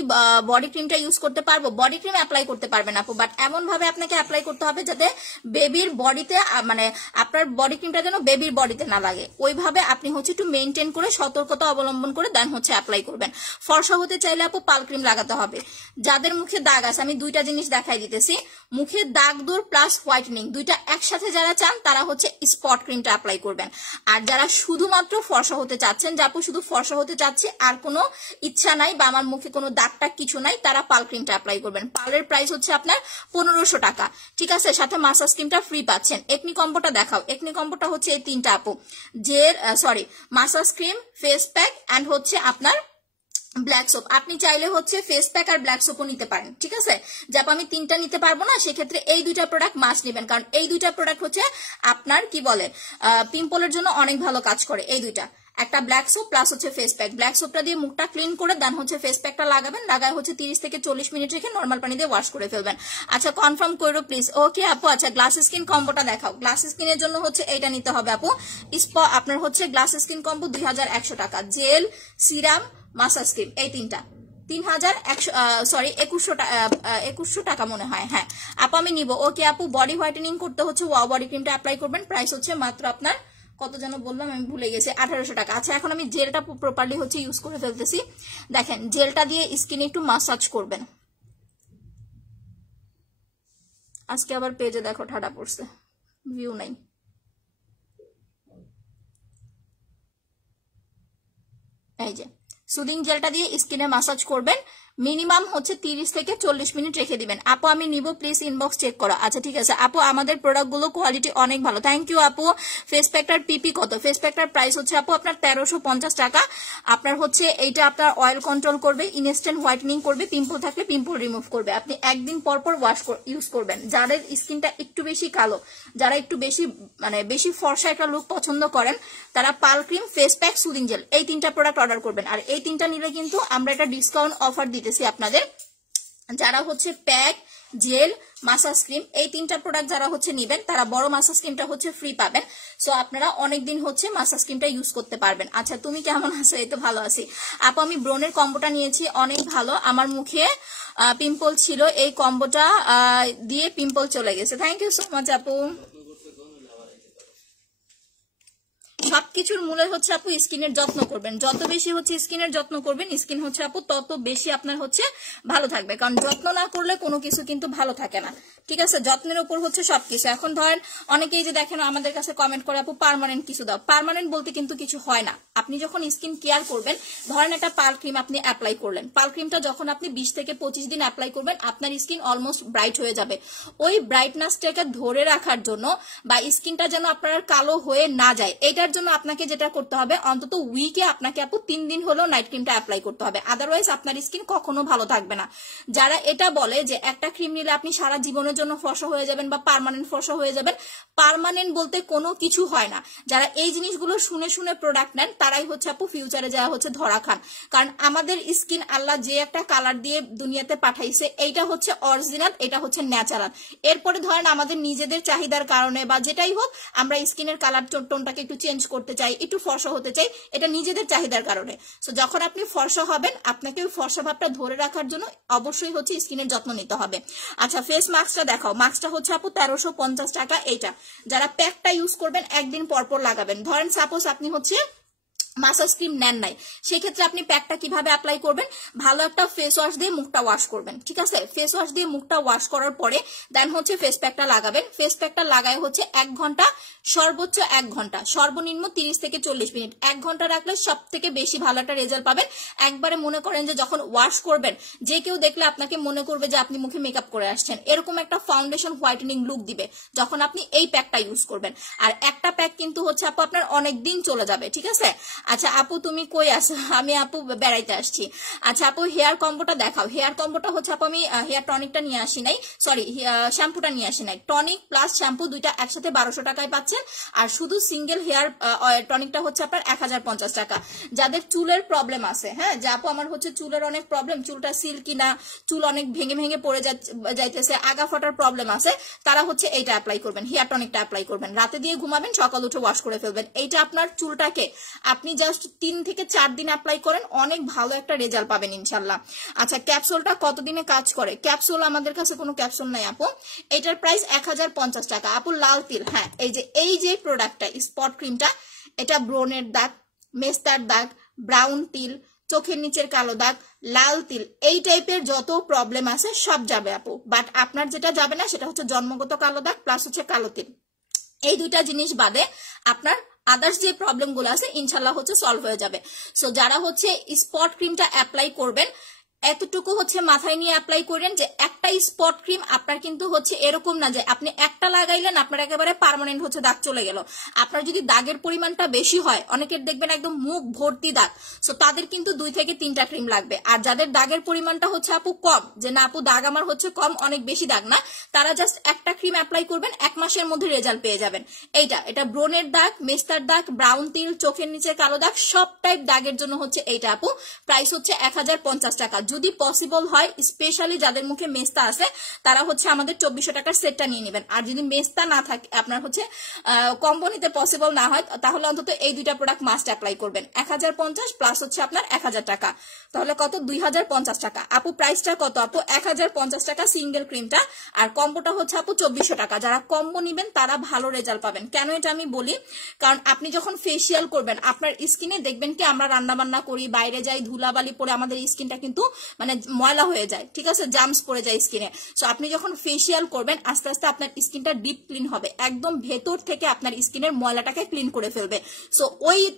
বডি ক্রিমটা ইউজ করতে পারবো? বডি ক্রিম অ্যাপ্লাই করতে পারবেন আপু, বাট এমন ভাবে আপনাকে অ্যাপ্লাই করতে হবে যাতে বেবির বডিতে, মানে আপনার বডি ক্রিমটা যেন বেবির বডিতে না লাগে, ওইভাবে আপনি হচ্ছে একটু মেনটেন করে সতর্কতা অবলম্বন করে দেন হচ্ছে অ্যাপ্লাই করবেন। ফর্সা হতে চাইলে আপু পাল ক্রিম লাগাতে হবে। যাদের মুখে দাগ আছে, আমি 2টা জিনিস দেখাই দিতেছি, মুখে দাগ দূর প্লাস হোয়াইটেনিং, 2টা একসাথে যারা চান তারা হচ্ছে স্পট ক্রিমটা অ্যাপ্লাই করবেন। আর যারা শুধুমাত্র ফর্সা হতে চাচ্ছেন, যে আপু শুধু ফর্সা হতে চাচ্ছি আর কোনো ইচ্ছা নাই বা আমার মুখে কোনো দাগটা কিছু নাই, তারা পাল ক্রিমটা অ্যাপ্লাই করবেন। পালের প্রাইস হচ্ছে আপনার 1500 টাকা, ঠিক আছে? সাথে মাসাজ ক্রিমটা ফ্রি পাচ্ছেন। একনি কম্বোটা দেখাও। একনি কম্বোটা হচ্ছে এই 3টা আপু, massage cream, face pack and হচ্ছে আপনার ব্ল্যাক সোপ। আপনি চাইলে হচ্ছে ফেস প্যাক আর ব্ল্যাক সোপও নিতে পারেন, ঠিক আছে? যাপ আমি 3টা নিতে পারবো না, সেক্ষেত্রে এই 2টা প্রোডাক্ট মাস্ট নেবেন, কারণ এই 2টা প্রোডাক্ট হচ্ছে আপনার কি বলে পিম্পলের জন্য অনেক ভালো কাজ করে। এই 2টা, একটা ব্ল্যাক সোপ প্লাস হচ্ছে ফেস প্যাক। ব্ল্যাক সোপটা দিয়ে মুখটা ক্লিন করে দেন হচ্ছে ফেস প্যাকটা লাগাবেন, লাগায় হচ্ছে 30 থেকে 40 মিনিট রেখে নর্মাল পানি দিয়ে ওয়াশ করে ফেলবেন। আচ্ছা কনফার্ম করো প্লিজ। ওকে আপু। আচ্ছা গ্লাস স্কিন কম্বোটা দেখাও। গ্লাস স্কিনের জন্য হচ্ছে এইটা নিতে হবে আপু, আপনার হচ্ছে গ্লাস স্কিন কম্বো 2100 টাকা। জেল, সিরাম, মাসাজ ক্রিম, এই 3টা 2100 টাকা মনে হয়। হ্যাঁ আপু আমি নিব। ওকে আপু বডি হোয়াইটেনিং করতে হচ্ছে ওয়াও বডি ক্রিমটা অ্যাপ্লাই করবেন, প্রাইস হচ্ছে মাত্র আপনার কত যেন বললাম আমি ভুলে গেছি, 1800 টাকা। আচ্ছা এখন আমি জেলটা প্রপারলি হচ্ছে ইউজ করে ফেলতেছি। দেখেন জেলটা দিয়ে স্কিনে একটু মাসাজ করবেন। আজকে আবার পেজে দেখো ঠাডা পড়ছে, ভিউ নাই। এই যে সুদিং জেলটা দিয়ে স্কিনে মাসাজ করবেন, মিনিমাম হচ্ছে 30 থেকে 40 মিনিট রেখে দিবেন। আপু আমি নিব, প্লিজ ইনবক্স চেক করো। আচ্ছা ঠিক আছে আপু, আমাদের প্রোডাক্ট গুলো কোয়ালিটি অনেক ভালো, থ্যাংক ইউ আপু। ফেস প্যাকটার পিপি কত? ফেস প্যাকটার প্রাইস হচ্ছে আপু আপনার 1350 টাকা। আপনার হচ্ছে এইটা আপনার অয়েল কন্ট্রোল করবে, ইনস্ট্যান্ট হোয়াইটেনিং করবে, পিম্পল থাকলে পিম্পল রিমুভ করবে। আপনি 1 দিন পর পর ওয়াশ ইউজ করবেন। যাদের স্কিনটা একটু বেশি কালো, যারা একটু বেশি বেশি ফর্সা একটা লুক পছন্দ করেন, তারা পাল cream, face pack, soothing gel এই 3টা প্রোডাক্ট অর্ডার করবেন। আর এই 3টা নিলে কিন্তু আমরা একটা ডিসকাউন্ট অফার দিতেছি আপনাদের। যারা হচ্ছে প্যাক, জেল, মাসাজ ক্রিম এই 3টা প্রোডাক্ট যারা হচ্ছে নিবেন, তারা বড় মাসাজ ক্রিমটা হচ্ছে ফ্রি পাবেন। সো আপনারা অনেকদিন হচ্ছে মাসাজ ক্রিমটা ইউজ করতে পারবেন। আচ্ছা তুমি কেমন আছো? এই তো ভালো আছি আপু। আমি ব্রোনের কম্বোটা নিয়েছি, অনেক ভালো। আমার মুখে পিম্পল ছিল, এই কম্বোটা দিয়ে পিম্পল চলে গেছে। থ্যাংক ইউ সো মাচ আপু। সবকিছুর মূলে হচ্ছে আপু স্কিনের যত্ন করবেন। যত বেশি হচ্ছে স্কিনের যত্ন করবেন, স্কিন হচ্ছে আপু তত বেশি আপনার হচ্ছে ভালো থাকবে। কারণ যত্ন না করলে কোনো কিছু কিন্তু ভালো থাকে না, ঠিক আছে, যত্নের উপর হচ্ছে সবকিছু। এখন ধরেন অনেকেই যে দেখেন আমাদের কাছে কমেন্ট করে আপু পার্মানেন্ট কিছু দাও, পার্মানেন্ট বলতে কিন্তু কিছু হয় না। আপনি যখন স্কিন কেয়ার করবেন, ধরেন একটা পার্ল ক্রিম আপনি অ্যাপ্লাই করলেন, পার্ল ক্রিমটা যখন আপনি 20 থেকে 25 দিন অ্যাপ্লাই করবেন, আপনার স্কিন অলমোস্ট ব্রাইট হয়ে যাবে। ওই ব্রাইটনেসটাকে ধরে রাখার জন্য বা স্কিনটা যেন আপনার কালো হয়ে না যায়, এটার জন্য আপনাকে যেটা করতে হবে, অন্তত উইকে আপনাকে আপু 3 দিন হলেও নাইট ক্রিমটা অ্যাপ্লাই করতে হবে, আদারওয়াইজ আপনার স্কিন কখনো ভালো থাকবে না। যারা এটা বলে যে একটা ক্রিম নিলে আপনি সারা জীবনের জন্য ফর্সা হয়ে যাবেন বা পার্মানেন্ট ফর্সা হয়ে যাবেন, পার্মানেন্ট বলতে কোনো কিছু হয় না। যারা এই জিনিসগুলো শুনে শুনে প্রোডাক্ট নেন তারাই হচ্ছে আপু ফিউচারে যারা হচ্ছে ধরা খান। কারণ আমাদের স্কিন আল্লাহ যে একটা কালার দিয়ে দুনিয়াতে পাঠাইছে, এইটা হচ্ছে অরিজিনাল, এটা হচ্ছে ন্যাচারাল। এরপরে ধরেন আমাদের নিজেদের চাহিদার কারণে বা যেটাই হোক, আমরা স্কিনের কালার টোনটাকে একটু চেঞ্জ করতে চাই, একটু ফর্সা হতে চাই, এটা নিজেদের চাহিদার কারণে। সো যখন আপনি ফর্সা হবেন, আপনাকে ওই ফর্সা ভাবটা ধরে রাখার জন্য অবশ্যই হচ্ছে স্কিনের যত্ন নিতে হবে। আচ্ছা, ফেস মাস্কটা দেখাও। মাস্কটা হচ্ছে আপু 1350 টাকা। এইটা যারা প্যাকটা ইউজ করবেন একদিন পরপর লাগাবেন। ধরেন সাপোজ আপনি হচ্ছে মাসাজ ক্রিম নেন নাই, সেক্ষেত্রে আপনি প্যাকটা কিভাবে অ্যাপ্লাই করবেন, ভালো একটা ফেস ওয়াশ দিয়ে মুখটা ওয়াশ করবেন। ঠিক আছে, ফেস ওয়াশ দিয়ে মুখটা ওয়াশ করার পরে দেন হচ্ছে ফেস প্যাকটা লাগাবেন। ফেস প্যাকটা লাগায় হচ্ছে 1 ঘন্টা, সর্বোচ্চ 1 ঘন্টা, সর্বনিম্ন 30 থেকে 40 মিনিট। 1 ঘন্টা রাখলে সব থেকে বেশি ভালো একটা রেজাল্ট পাবেন। একবারে মনে করেন যে যখন ওয়াশ করবেন, যে কেউ দেখলে আপনাকে মনে করবে যে আপনি মুখে মেকআপ করে আসছেন, এরকম একটা ফাউন্ডেশন হোয়াইটেনিং লুক দিবে যখন আপনি এই প্যাকটা ইউজ করবেন। আর একটা প্যাক কিন্তু হচ্ছে আপু আপনার অনেক দিন চলে যাবে। ঠিক আছে। আচ্ছা আপু তুমি কই আছো? আমি আপু বেড়াইতে আসছি। আচ্ছা আপু হেয়ার কম্বোটা দেখাও। হেয়ার কম্বোটা হচ্ছে আপু আমি হেয়ার টনিকটা নিয়ে আসি নাই, সরি শ্যাম্পুটা নিয়ে আসি নাই। টনিক প্লাস শ্যাম্পু দুইটা একসাথে 1200 টাকায় পাচ্ছেন। আর শুধু সিঙ্গেল হেয়ার টনিকটা হচ্ছে আপনার 1050 টাকা। যাদের চুলের প্রবলেম আছে, হ্যাঁ যে আপু আমার হচ্ছে চুলের অনেক প্রবলেম, চুলটা সিল্কি না, চুল অনেক ভেঙে ভেঙে পড়ে যাইতেছে, আগা ফটার প্রবলেম আছে, তারা হচ্ছে এইটা অ্যাপ্লাই করবেন, হেয়ার টনিকটা অ্যাপ্লাই করবেন। রাতে দিয়ে ঘুমাবেন, সকাল উঠে ওয়াশ করে ফেলবেন। এইটা আপনার চুলটাকে আপনি জাস্ট 3 থেকে 4 দিন অ্যাপ্লাই করেন, অনেক ভালো একটা রেজাল্ট পাবেন ইনশাল্লাহ। আচ্ছা ক্যাপসুলটা কতদিনে কাজ করে? ক্যাপসুল আমাদের কাছে কোনো ক্যাপসুল নাই আপু, এটার প্রাইস 1050 টাকা। আপু লাল তিল, হ্যাঁ এই যে প্রোডাক্টটা স্পট ক্রিমটা, এটা ব্রনের দাগ, মেস্তার দাগ, ব্রাউন তিল, চোখের নিচের কালো দাগ, লাল তিল, এই টাইপের যত প্রবলেম আছে সব যাবে আপু। বাট আপনার যেটা যাবে না সেটা হচ্ছে জন্মগত কালো দাগ প্লাস হচ্ছে কালো তিল। এই দুইটা জিনিস বাদে আপনার আদার্স যে প্রবলেম গুলো আছে ইনশাল্লাহ হচ্ছে সলভ হয়ে যাবে। সো যারা হচ্ছে স্পট ক্রিমটা অ্যাপ্লাই করবেন, এতটুকু হচ্ছে মাথায় নিয়ে অ্যাপ্লাই করেন যে একটা স্পট ক্রিম আপনার কিন্তু হচ্ছে এরকম না যে আপনি একটা লাগাইলেন আপনার একেবারে পার্মানেন্ট হচ্ছে দাগ চলে গেল। আপনার যদি দাগের পরিমাণটা বেশি হয়, অনেকের দেখবেন একদম মুখ ভর্তি দাগ, সো তাদের কিন্তু 2 থেকে 3টা ক্রিম লাগবে। আর যাদের দাগের পরিমাণটা হচ্ছে আপু কম, যে না আপু দাগ আমার হচ্ছে কম, অনেক বেশি দাগ না, তারা জাস্ট একটা ক্রিম অ্যাপ্লাই করবেন, 1 মাসের মধ্যে রেজাল্ট পেয়ে যাবেন। এটা ব্রনের দাগ, মেস্তার দাগ, ব্রাউন তিল, চোখের নিচে কালো দাগ, সব টাইপ দাগের জন্য হচ্ছে এইটা আপু। প্রাইস হচ্ছে 1050 টাকা। যদি পসিবল হয়, স্পেশালি যাদের মুখে মেস্তা আছে তারা হচ্ছে আমাদের 2400 টাকার সেটটা নিয়ে নেবেন। আর যদি মেস্তা না থাকে, আপনার হচ্ছে কম্বো নিতে পসিবল না হয়, তাহলে অন্তত এই দুইটা প্রোডাক্ট মাস্ট অ্যাপ্লাই করবেন। 1050 প্লাস হচ্ছে আপনার 1000 টাকা, তাহলে কত? 2050 টাকা। আপু প্রাইসটা কত আপু? 1050 টাকা সিঙ্গেল ক্রিমটা, আর কম্বোটা হচ্ছে আপু 2400 টাকা। যারা কম্বো নিবেন তারা ভালো রেজাল্ট পাবেন। কেন এটা আমি বলি, কারণ আপনি যখন ফেসিয়াল করবেন আপনার স্কিনে দেখবেন কি আমরা রান্না বান্না করি, বাইরে যাই, ধুলাবালি পরে আমাদের স্কিনটা কিন্তু মানে ময়লা হয়ে যায়, ঠিক আছে, জামস পড়ে যায় স্কিনে। সো আপনি যখন ফেসিয়াল করবেন আস্তে আস্তে আপনার স্কিনটা ডিপ ক্লিন হবে, একদম ভেতর থেকে আপনার স্কিনের ময়লাটাকে ক্লিন করে ফেলবে। সো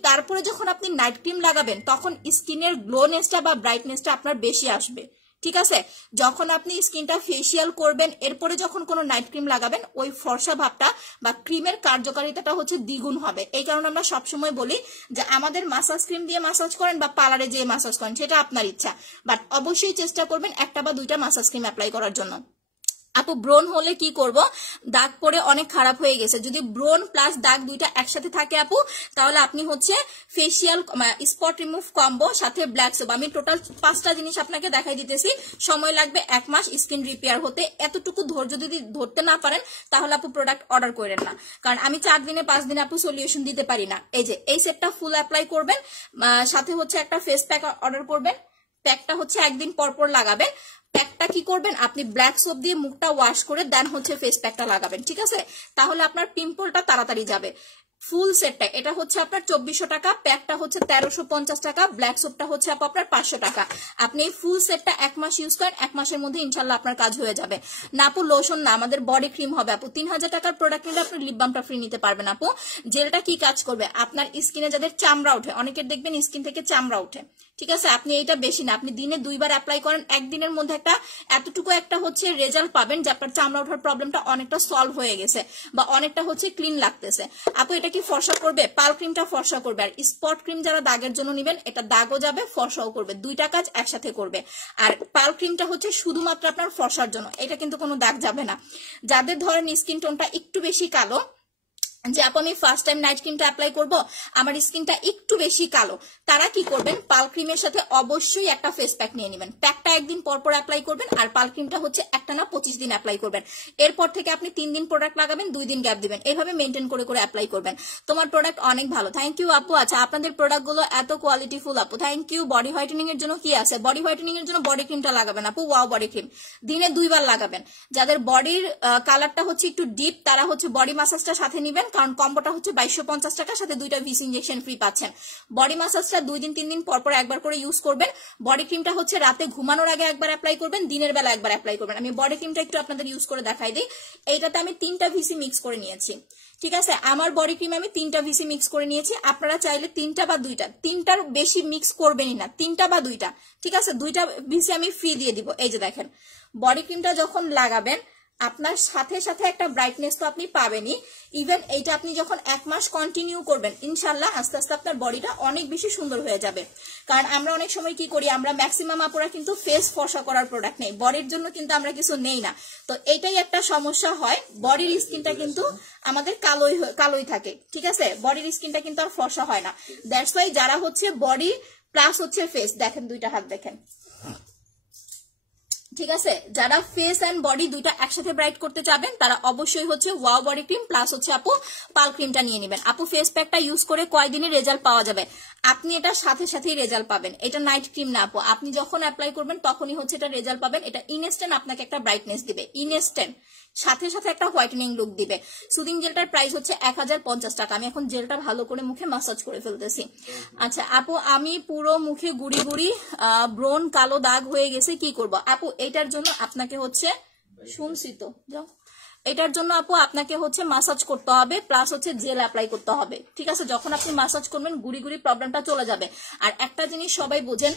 তারপরে যখন আপনি নাইট ক্রিম লাগাবেন তখন স্কিনের গ্লোনেসটা বা ব্রাইটনেসটা আপনার বেশি আসবে। ঠিক আছে, যখন আপনি স্কিনটা ফেসিয়াল করবেন এরপরে যখন কোনো নাইট ক্রিম লাগাবেন, ওই ফর্সা ভাবটা বা ক্রিমের কার্যকারিতাটা হচ্ছে দ্বিগুণ হবে। এই কারণে আমরা সবসময় বলি যে আমাদের মাসাজ ক্রিম দিয়ে মাসাজ করেন বা পার্লারে যেয়ে মাসাজ করেন সেটা আপনার ইচ্ছা, বাট অবশ্যই চেষ্টা করবেন 1টা বা 2টা মাসাজ ক্রিম অ্যাপ্লাই করার জন্য। আপু ব্রণ হলে কি করব? দাগ পরে অনেক খারাপ হয়ে গেছে, যদি ব্রণ প্লাস দাগ দুইটা একসাথে থাকে আপু, তাহলে আপনি হচ্ছে ফেসিয়াল স্পট রিমুভ কম্বো সাথে ব্ল্যাক সোপ, আমি টোটাল 5টা জিনিস আপনাকে দেখাই দিতেছি। সময় লাগবে 1 মাস স্কিন রিপেয়ার হতে। এতটুকু ধৈর্য যদি ধরতে না পারেন তাহলে আপু প্রোডাক্ট অর্ডার করেন না, কারণ আমি 4 দিনে 5 দিনে আপু সলিউশন দিতে পারি না। এই সেটটা ফুল অ্যাপ্লাই করবেন, সাথে হচ্ছে একটা ফেস প্যাক অর্ডার করবেন। প্যাকটা হচ্ছে একদিন পরপর লাগাবেন। প্যাকটা কি করবেন, আপনি ব্ল্যাক সোপ দিয়ে মুখটা ওয়াশ করে দেন হচ্ছে ফেস প্যাকটা লাগাবেন। ঠিক আছে, তাহলে আপনার পিম্পলটা তাড়াতাড়ি যাবে। ফুল সেটটা এটা হচ্ছে আপনার 2400 টাকা, প্যাকটা হচ্ছে 1350 টাকা, ব্ল্যাক সোপটা হচ্ছে আপনার 500 টাকা। আপনি এই ফুল সেটটা 1 মাস ইউজ করেন, 1 মাসের মধ্যে ইনশাল্লাহ আপনার কাজ হয়ে যাবে। না আপু লোশন না, আমাদের বডি ক্রিম হবে আপু। 3000 টাকার প্রোডাক্ট নিলে আপনি লিপ বামটা ফ্রি নিতে পারবেন আপু। জেলটা কি কাজ করবে, আপনার স্কিনে যাদের চামড়া ওঠে, অনেকের দেখবেন স্কিন থেকে চামড়া ওঠে, ঠিক আছে, আপনি এইটা বেশি না, আপনি দিনে 2 বার অ্যাপ্লাই করেন, একদিনের মধ্যে একটা এতটুকু একটা হচ্ছে রেজাল্ট পাবেন যে আপনার চামড়া ওঠার প্রবলেমটা অনেকটা সলভ হয়ে গেছে বা অনেকটা হচ্ছে ক্লিন লাগতেছে। আপু এটা কি ফর্সা করবে, পাল ক্রিমটা ফর্সা করবে। আর স্পট ক্রিম যারা দাগের জন্য নেবেন, এটা দাগও যাবে ফর্সাও করবে, দুইটা কাজ একসাথে করবে। আর পাল ক্রিমটা হচ্ছে শুধুমাত্র আপনার ফর্সার জন্য, এটা কিন্তু কোনো দাগ যাবে না। যাদের ধরেন স্কিন টোনটা একটু বেশি কালো, যে আপু আমি ফার্স্ট টাইম নাইট ক্রিমটা অ্যাপ্লাই করব, আমার স্কিনটা একটু বেশি কালো, তারা কি করবেন, পাল ক্রিমের সাথে অবশ্যই একটা ফেস প্যাক নিয়ে নেবেন। প্যাকটা একদিন পর পর অ্যাপ্লাই করবেন, আর পাল ক্রিমটা হচ্ছে একটানা 25 দিন অ্যাপ্লাই করবেন। এরপর থেকে আপনি 3 দিন প্রোডাক্ট লাগাবেন, 2 দিন গ্যাপ দিবেন, এইভাবে মেনটেন করে করে অ্যাপ্লাই করবেন। তোমার প্রোডাক্ট অনেক ভালো, থ্যাংক ইউ আপু। আচ্ছা আপনাদের প্রোডাক্টগুলো এত কোয়ালিটিফুল আপু, থ্যাংক ইউ। বডি হোয়াইটেনিং এর জন্য কি আছে, বডি হোয়াইটেনিং এর জন্য বডি ক্রিমটা লাগাবেন আপু, ওয়াও বডি ক্রিম, দিনে 2 বার লাগাবেন। যাদের বডির কালারটা হচ্ছে একটু ডিপ, তারা হচ্ছে বডি মাসাজটা সাথে নিবেন, কারণ কম্বোটা হচ্ছে 2250 টাকার সাথে 2টা ভিস ইনজেকশন ফ্রি পাচ্ছেন। বডি মাসাজটা 2 দিন 3 দিন পর পর একবার করে ইউজ করবেন। বডি ক্রিমটা হচ্ছে রাতে ঘুমানোর আগে একবার অ্যাপ্লাই করবেন, দিনের বেলা একবার অ্যাপ্লাই করবেন। আমি বডি ক্রিমটা একটু আপনাদের ইউজ করে দেখাই দিই। এইটাতে আমি 3টা ভিসি মিক্স করে নিয়েছি, ঠিক আছে, আমার বডি ক্রিম আমি 3টা ভিসি মিক্স করে নিয়েছি। আপনারা চাইলে 3টা বা 2টা, 3টার বেশি মিক্স করবেনই না, 3টা বা 2টা, ঠিক আছে, 2টা ভিসি আমি ফ্রি দিয়ে দিব। এই যে দেখেন, বডি ক্রিমটা যখন লাগাবেন আপনার সাথে সাথে একটা ব্রাইটনেস তো আপনি পাবেনই, ইভেন এইটা আপনি যখন 1 মাস কন্টিনিউ করবেন, ইনশাল্লাহ আস্তে আস্তে আপনার বডিটা অনেক বেশি সুন্দর হয়ে যাবে। কারণ আমরা অনেক সময় কি করি, আমরা ম্যাক্সিমাম আপুরা কিন্তু ফেস ফর্সা করার প্রোডাক্ট নেই, বডির জন্য কিন্তু আমরা কিছু নেই না। তো এইটাই একটা সমস্যা হয়, বডির স্কিনটা কিন্তু আমাদের কালোই থাকে, ঠিক আছে, বডির স্কিনটা কিন্তু আর ফর্সা হয় না। দ্যাটস ওয়াই যারা হচ্ছে বডি প্লাস হচ্ছে ফেস, দেখেন 2টা হাত দেখেন, ঠিক আছে, যারা ফেস এন্ড বডি 2টা একসাথে ব্রাইট করতে চাবেন, তারা অবশ্যই হচ্ছে ওয়াও বডি ক্রিম প্লাস হচ্ছে আপু পাল ক্রিমটা নিয়ে নেবেন। আপু ফেস প্যাকটা ইউজ করে কয়দিনে রেজাল্ট পাওয়া যাবে, আপনি এটা সাথে সাথেই রেজাল্ট পাবেন। এটা নাইট ক্রিম না আপু, আপনি যখন অ্যাপ্লাই করবেন তখনই হচ্ছে এটা রেজাল্ট পাবেন। এটা ইনস্ট্যান্ট আপনাকে একটা ব্রাইটনেস দিবে, ইনস্ট্যান্ট, সাথে সাথে একটা হোয়াইটেনিং লুক দিবে। সুদিং জেলটার প্রাইস হচ্ছে 1050 টাকা। আমি এখন জেলটা ভালো করে মুখে মাসাজ করে ফেলতেছি। আচ্ছা আপু আমি পুরো মুখে গুড়ি গুড়ি ব্রন কালো দাগ হয়ে গেছে, কি করব আপু? এটার জন্য আপনাকে হচ্ছে, শুনছি তো, যাও, এটার জন্য আপু আপনাকে হচ্ছে মাসাজ করতে হবে, প্লাস হচ্ছে জেল অ্যাপ্লাই করতে হবে, ঠিক আছে। যখন আপনি মাসাজ করবেন গুড়ি গুড়ি প্রবলেমটা চলে যাবে। আর একটা জিনিস সবাই বোঝেন,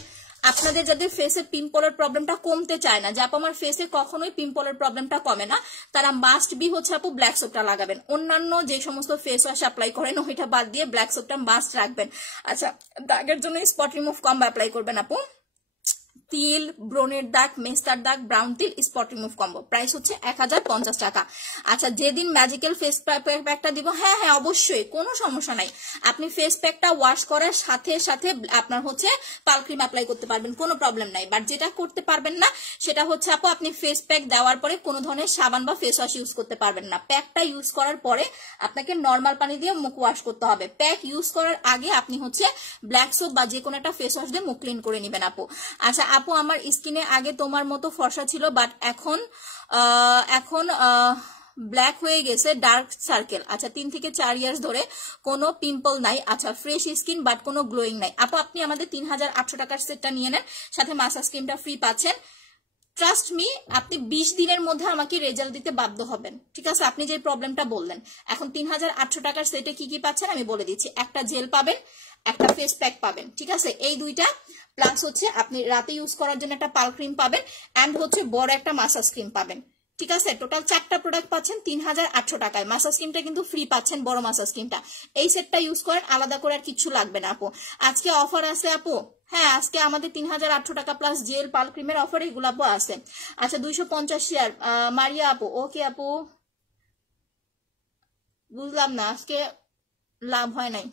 আপনাদের যাদের ফেসে পিম্পলের প্রবলেমটা কমতে চায় না, যে আপু আমার ফেসে কখনোই পিম্পলের প্রবলেমটা কমে না, তারা মাস্ট বি হচ্ছে আপু ব্ল্যাক সোপটা লাগাবেন। অন্যান্য যে সমস্ত ফেস ওয়াশ অ্যাপ্লাই করেন ওইটা বাদ দিয়ে ব্ল্যাক সোপটা মাস্ট রাখবেন। আচ্ছা দাগের জন্য স্পট রিমুভ কম্বো অ্যাপ্লাই করবেন আপু, তিল, ব্রনের দাগ, মেস্তার দাগ, ব্রাউন তিল, স্পট রিমুভ কম্বো, প্রাইস হচ্ছে 1050 টাকা। আচ্ছা যেদিন ম্যাজিক্যাল ফেস প্যাকটা দিব, হ্যাঁ হ্যাঁ অবশ্যই কোনো সমস্যা নাই, আপনি ফেস প্যাকটা ওয়াশ করার সাথে সাথে আপনার হচ্ছে পাল ক্রিম অ্যাপ্লাই করতে পারবেন, কোনো প্রবলেম নাই। বাট যেটা করতে পারবেন না সেটা হচ্ছে আপু আপনি ফেস প্যাক দেওয়ার পরে কোনো ধরনের সাবান বা ফেস ওয়াশ ইউজ করতে পারবেন না। প্যাকটা ইউজ করার পরে আপনাকে নর্মাল পানি দিয়ে মুখ ওয়াশ করতে হবে। প্যাক ইউজ করার আগে আপনি হচ্ছে ব্ল্যাক সোপ বা যে কোনো একটা ফেস ওয়াশ দিয়ে মুখ ক্লিন করে নেবেন আপু। আচ্ছা আপু আমার স্কিনে আগে তোমার মতো ফর্সা ছিল, বাট এখন ব্ল্যাক হয়ে গেছে, ডার্ক সার্কেল। আচ্ছা 3 থেকে 4 ইয়ার্স ধরে কোনো পিম্পল নাই। আচ্ছা ফ্রেশ স্কিন বাট কোনো গ্লোয়িং নাই। আপু আপনি আমাদের 3800 টাকার সেটটা নিয়ে নেন, সাথে মাসাজ ক্রিমটা ফ্রি পাচ্ছেন। ট্রাস্ট মি, আপনি 20 দিনের মধ্যে আমাকে রেজাল্ট দিতে বাধ্য হবেন, ঠিক আছে। আপনি যে প্রবলেমটা বললেন, এখন 3800 টাকার সেটে কি কি পাচ্ছেন আমি বলে দিচ্ছি। একটা জেল পাবেন, একটা ফেস প্যাক পাবেন, ঠিক আছে, এই 2টা, প্লাস হচ্ছে আপনি রাতে ইউজ করার জন্য একটা পাল ক্রিম পাবেন, এন্ড হচ্ছে বড় একটা মাসাজ ক্রিম পাবেন, ঠিক আছে। টোটাল 4টা প্রোডাক্ট পাচ্ছেন 3800 টাকায়। মাসাজ ক্রিমটা কিন্তু ফ্রি পাচ্ছেন, বড় মাসাজ ক্রিমটা। এই সেটটা ইউজ করেন, আলাদা করে আর কিছু লাগবে না আপু। আজকে অফার আছে আপু, হ্যাঁ আজকে আমাদের 3800 টাকা প্লাস জেল পাল ক্রিমের অফার এগুলো আপু আছে। আচ্ছা 250 শেয়ার মারিয়া আপু, ওকে আপু বুঝলাম না, আজকে লাভ হয় নাই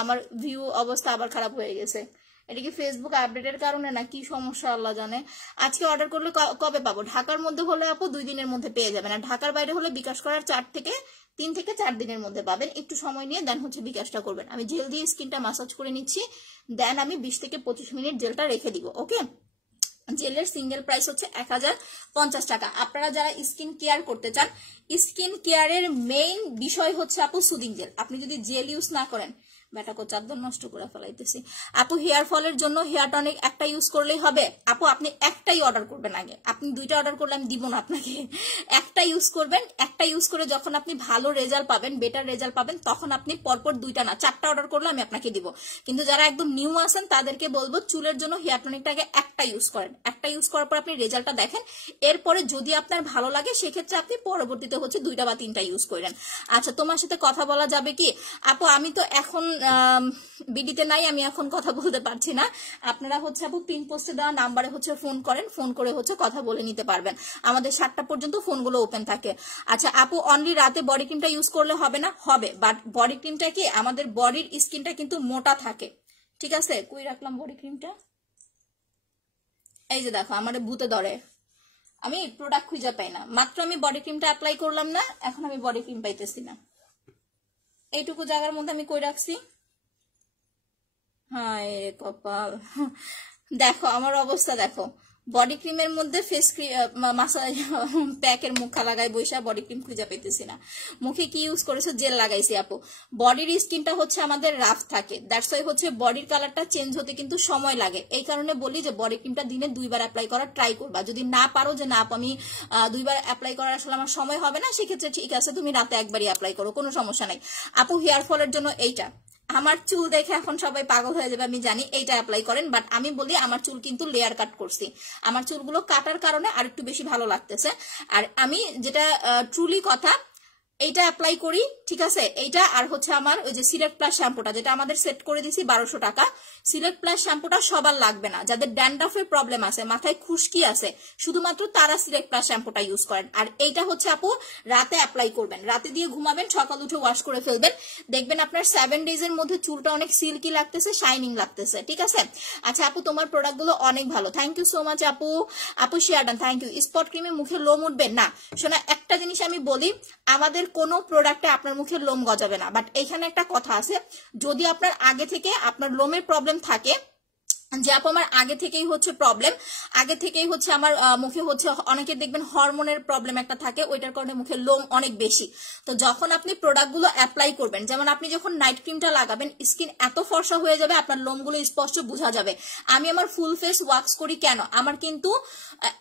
আমার ভিউ অবস্থা আবার খারাপ হয়ে গেছে। এটা কি ফেসবুক আপডেটের কারণে না কি সমস্যা আল্লাহ জানে। আজকে অর্ডার করলে কবে পাবো? ঢাকার মধ্যে হলে আপু 2 দিনের মধ্যে পেয়ে যাবেন, আর ঢাকার বাইরে হলে বিকাশ করার 3 থেকে 4 দিনের মধ্যে পাবেন। একটু সময় নিয়ে দেন হচ্ছে বিকাশটা করবেন। আমি জেল দিয়ে স্কিনটা মাসাজ করে নিচ্ছি, দেন আমি 20 থেকে 25 মিনিট জেলটা রেখে দিব, ওকে। জেলের সিঙ্গেল প্রাইস হচ্ছে 1050 টাকা। আপনারা যারা স্কিন কেয়ার করতে চান, স্কিন কেয়ারের মেইন বিষয় হচ্ছে আপু সুদিং জেল। আপনি যদি জেল ইউজ না করেন, ব্যাটাকে চাদর নষ্ট করে ফেলাইতেছি আপু, হেয়ার ফলের জন্য হেয়ার টনিক একটা ইউজ করলেই হবে আপু। আপনি একটাই অর্ডার করবেন, আগে আপনি দুইটা অর্ডার করলে আমি দিব না আপনাকে, একটা ইউজ করবেন। একটা ইউজ করে যখন আপনি ভালো রেজাল্ট পাবেন, বেটার রেজাল্ট পাবেন, তখন আপনি পরপর দুইটা না 4টা অর্ডার করলে আমি আপনাকে দিব। কিন্তু যারা একদম নিউ আছেন তাদেরকে বলবো চুলের জন্য হেয়ার টনিকটাকে একটা ইউজ করেন। একটা ইউজ করার পর আপনি রেজাল্টটা দেখেন, এরপরে যদি আপনার ভালো লাগে সেক্ষেত্রে আপনি পরবর্তীতে হচ্ছে 2টা বা 3টা ইউজ করেন। আচ্ছা, তোমার সাথে কথা বলা যাবে কি আপু? আমি তো এখন বিডিতে নাই, আমি এখন কথা বলতে পারছি না। আপনারা হচ্ছে আপু পিন পোস্টে দেওয়া নাম্বারে হচ্ছে ফোন করেন, ফোন করে হচ্ছে কথা বলে নিতে পারবেন। আমাদের 7টা পর্যন্ত ফোনগুলো ওপেন থাকে। আচ্ছা আপু, অনলি রাতে বডি ক্রিমটা ইউজ করলে হবে না? হবে, বাট বডি ক্রিমটা কি আমাদের বডির স্কিনটা কিন্তু মোটা থাকে, ঠিক আছে? কই রাখলাম বডি ক্রিমটা? এই যে দেখো, আমার ভূতে ধরে, আমি প্রোডাক্ট খুঁজে পাই না। মাত্র আমি বডি ক্রিমটা অ্যাপ্লাই করলাম না, এখন আমি বডি ক্রিম পাইতেছি না। এইটুকু জায়গার মধ্যে আমি কই রাখছি? হায় কপাল, দেখো আমার অবস্থা দেখো। বডি ক্রিমের মধ্যে ফেস ক্রিম মাসাজ প্যাকের মুখা লাগাই বৈশা বডি ক্রিম খুঁজে পেতেছি না। মুখে কি ইউজ করেছো? জেল লাগাইছি আপু। বডির স্কিনটা হচ্ছে আমাদের রাফ থাকে, দ্যাটস ওয়াই হচ্ছে বডির কালারটা চেঞ্জ হতে কিন্তু সময় লাগে। এই কারণে বলি যে বডি ক্রিমটা দিনে 2বার অ্যাপ্লাই করার ট্রাই করবা। যদি না পারো যে না আমি 2বার অ্যাপ্লাই করার আসলে আমার সময় হবে না, সেক্ষেত্রে ঠিক আছে তুমি রাতে একবারই অ্যাপ্লাই করো, কোনো সমস্যা নাই আপু। হেয়ার ফলের জন্য এইটা, আমার চুল দেখে এখন সবাই পাগল হয়ে যাবে আমি জানি, এইটা অ্যাপ্লাই করেন। বাট আমি বলি আমার চুল কিন্তু লেয়ার কাট করছি, আমার চুলগুলো কাটার কারণে আর একটু বেশি ভালো লাগতেছে। আর আমি যেটা ট্রুলি কথা, এইটা অ্যাপ্লাই করি, ঠিক আছে? এইটা আর হচ্ছে আমার ওই যে সিলেক্ট প্লাস শ্যাম্পুটা, যেটা আমাদের সেট করে দিছি 1200 টাকা। সিলেক্ট প্লাস শ্যাম্পুটা সবার লাগবে না, যাদের ড্যান্ড্রাফের প্রবলেম আছে, মাথায় খুশকি আছে, শুধুমাত্র তারা সিলেক্ট প্লাস শ্যাম্পুটা ইউজ করেন। আর এইটা হচ্ছে আপু রাতে অ্যাপ্লাই করবেন, রাতে দিয়ে ঘুমাবেন, সকাল উঠে ওয়াশ করে ফেলবেন, দেখবেন আপনার 7 ডেজের মধ্যে চুলটা অনেক সিল্কি লাগতেছে, শাইনিং লাগতেছে, ঠিক আছে? আচ্ছা আপু, তোমার প্রোডাক্টগুলো অনেক ভালো, থ্যাংক ইউ সো মাচ আপু। আপু শেয়ারডান, থ্যাংক ইউ। স্পট ক্রিমে মুখে লোম উঠবে না? শোনা, একটা জিনিস আমি বলি, আমাদের কোনো প্রোডাক্টে আপনার মুখে লোম গজাবে না, বাট এখানে একটা কথা আছে, যদি আপনার আগে থেকে আপনার লোমের প্রবলেম থাকে, যে আপু আমার আগে থেকেই হচ্ছে প্রবলেম, আগে থেকেই হচ্ছে আমার মুখে হচ্ছে, অনেকে দেখবেন হরমোনের প্রবলেম একটা থাকে, ওইটার কারণে মুখে লোম অনেক বেশি। তো যখন আপনি প্রোডাক্টগুলো অ্যাপ্লাই করবেন, যেমন আপনি যখন নাইট ক্রিমটা লাগাবেন, স্কিন এত ফর্সা হয়ে যাবে, আপনার লোমগুলো স্পষ্ট বোঝা যাবে। আমি আমার ফুল ফেস ওয়াক্স করি কেন? আমার কিন্তু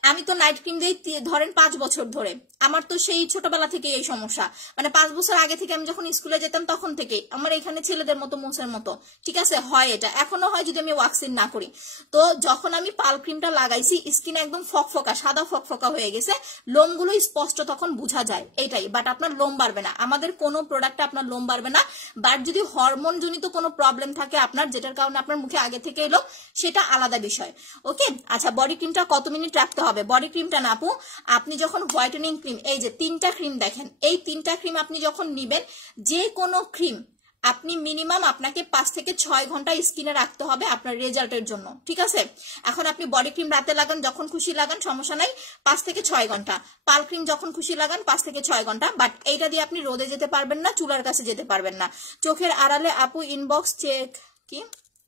আমি তো নাইট ক্রিম দিই ধরেন 5 বছর ধরে, আমার তো সেই ছোটবেলা থেকে এই সমস্যা, মানে 5 বছর আগে থেকে, আমি যখন স্কুলে যেতাম তখন থেকে আমার এখানে ছেলেদের মতো মোষের মতো, ঠিক আছে? হয়, এটা এখনো হয় যদি আমি ওয়াক্সিং না করি। তো যখন আমি পাল ক্রিমটা লাগাইছি, স্কিন একদম ফকফকা, সাদা ফকফকা হয়ে গেছে, লোমগুলো স্পষ্ট তখন বোঝা যায়, এইটাই। বাট আপনার লোম বাড়বে না, আমাদের কোনো প্রোডাক্টে আপনার লোম বাড়বে না। বাট যদি হরমোন জনিত কোনো প্রবলেম থাকে আপনার, যেটার কারণে আপনার মুখে আগে থেকে এলো, সেটা আলাদা বিষয়, ওকে? আচ্ছা, বডি ক্রিমটা কত মিনিট রাখতে হবে? বডি ক্রিমটা না আপু, আপনি যখন হোয়াইটেনিং ক্রিম, এই যে 3টা ক্রিম দেখেন, এই 3টা ক্রিম আপনি যখন নিবেন, যে কোনো ক্রিম আপনি মিনিমাম আপনাকে 5 থেকে 6 ঘন্টা স্কিনে রাখতে হবে আপনার রেজাল্টের জন্য, ঠিক আছে? এখন আপনি বডি ক্রিম রাতে লাগান, যখন খুশি লাগান, সমস্যা নাই, 5 থেকে 6 ঘন্টা। পাল ক্রিম যখন খুশি লাগান, 5 থেকে 6 ঘন্টা। বাট এইটা দিয়ে আপনি রোদে যেতে পারবেন না, চুলার কাছে যেতে পারবেন না। চোখের আড়ালে আপু ইনবক্স চেক কি?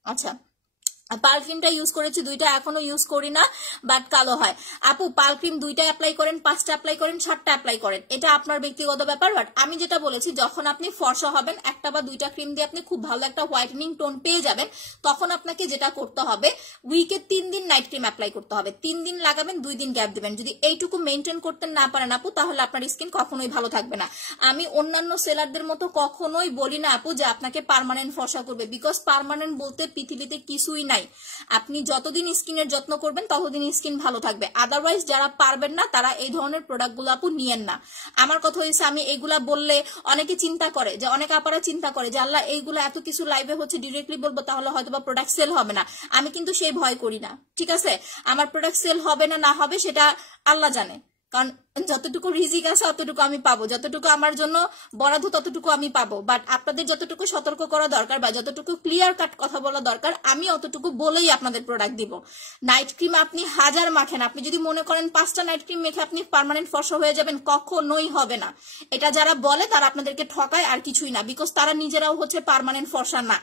আচ্ছা, পাল ক্রিমটা ইউজ করেছি 2টা, এখনো ইউজ করি না, বাট কালো হয়। আপু পাল ক্রিম 2টা অ্যাপ্লাই করেন, 5টা অ্যাপ্লাই করেন, 7টা অ্যাপ্লাই করেন, এটা আপনার ব্যক্তিগত ব্যাপার। বাট আমি যেটা বলেছি, যখন আপনি ফর্সা হবেন, 1টা বা 2টা ক্রিম দিয়ে আপনি খুব ভালো একটা হোয়াইটেনিং টোন পেয়ে যাবেন, তখন আপনাকে যেটা করতে হবে, উইকে 3 দিন নাইট ক্রিম অ্যাপ্লাই করতে হবে। 3 দিন লাগাবেন, 2 দিন গ্যাপ দিবেন। যদি এইটুকু মেনটেন করতে না পারেন আপু, তাহলে আপনার স্কিন কখনোই ভালো থাকবে না। আমি অন্যান্য সেলারদের মতো কখনোই বলি না আপু যে আপনাকে পার্মানেন্ট ফর্সা করবে, বিকজ পার্মানেন্ট বলতে পৃথিবীতে কিছুই নাই। আপনি যতদিন স্কিনের যত্ন করবেন ততদিন স্কিন ভালো থাকবে। আদারওয়াইজ যারা পারবেন না তারা এই ধরনের প্রোডাক্টগুলো আপু নিয়েন না। আমার কথা হয়েছে, আমি এইগুলা বললে অনেকে চিন্তা করে, যে অনেক আপারা চিন্তা করে যে আল্লাহ এইগুলো এত কিছু লাইভে হচ্ছে ডিরেক্টলি বলবো, তাহলে হয়তো বা প্রোডাক্ট সেল হবে না। আমি কিন্তু সেই ভয় করি না, ঠিক আছে? আমার প্রোডাক্ট সেল হবে না না হবে সেটা আল্লাহ জানে, কারণ যতটুকু রিজিক আছে অতটুকু আমি পাবো, যতটুকু আমার জন্য বরাদ্দ ততটুকু আমি পাবো। বাট আপনাদের যতটুকু সতর্ক করা দরকার বা যতটুকু ক্লিয়ার কাট কথা বলা দরকার, আমি অতটুকু বলেই আপনাদের প্রোডাক্ট দিব। নাইট ক্রিম আপনি 1000 মাখেন, আপনি যদি মনে করেন 5টা নাইট ক্রিম মেখে আপনি পার্মানেন্ট ফর্সা হয়ে যাবেন, কখনোই হবে না। এটা যারা বলে তারা আপনাদেরকে ঠকায় আর কিছুই না, বিকজ তারা নিজেরাও হচ্ছে পার্মানেন্ট ফর্সা না।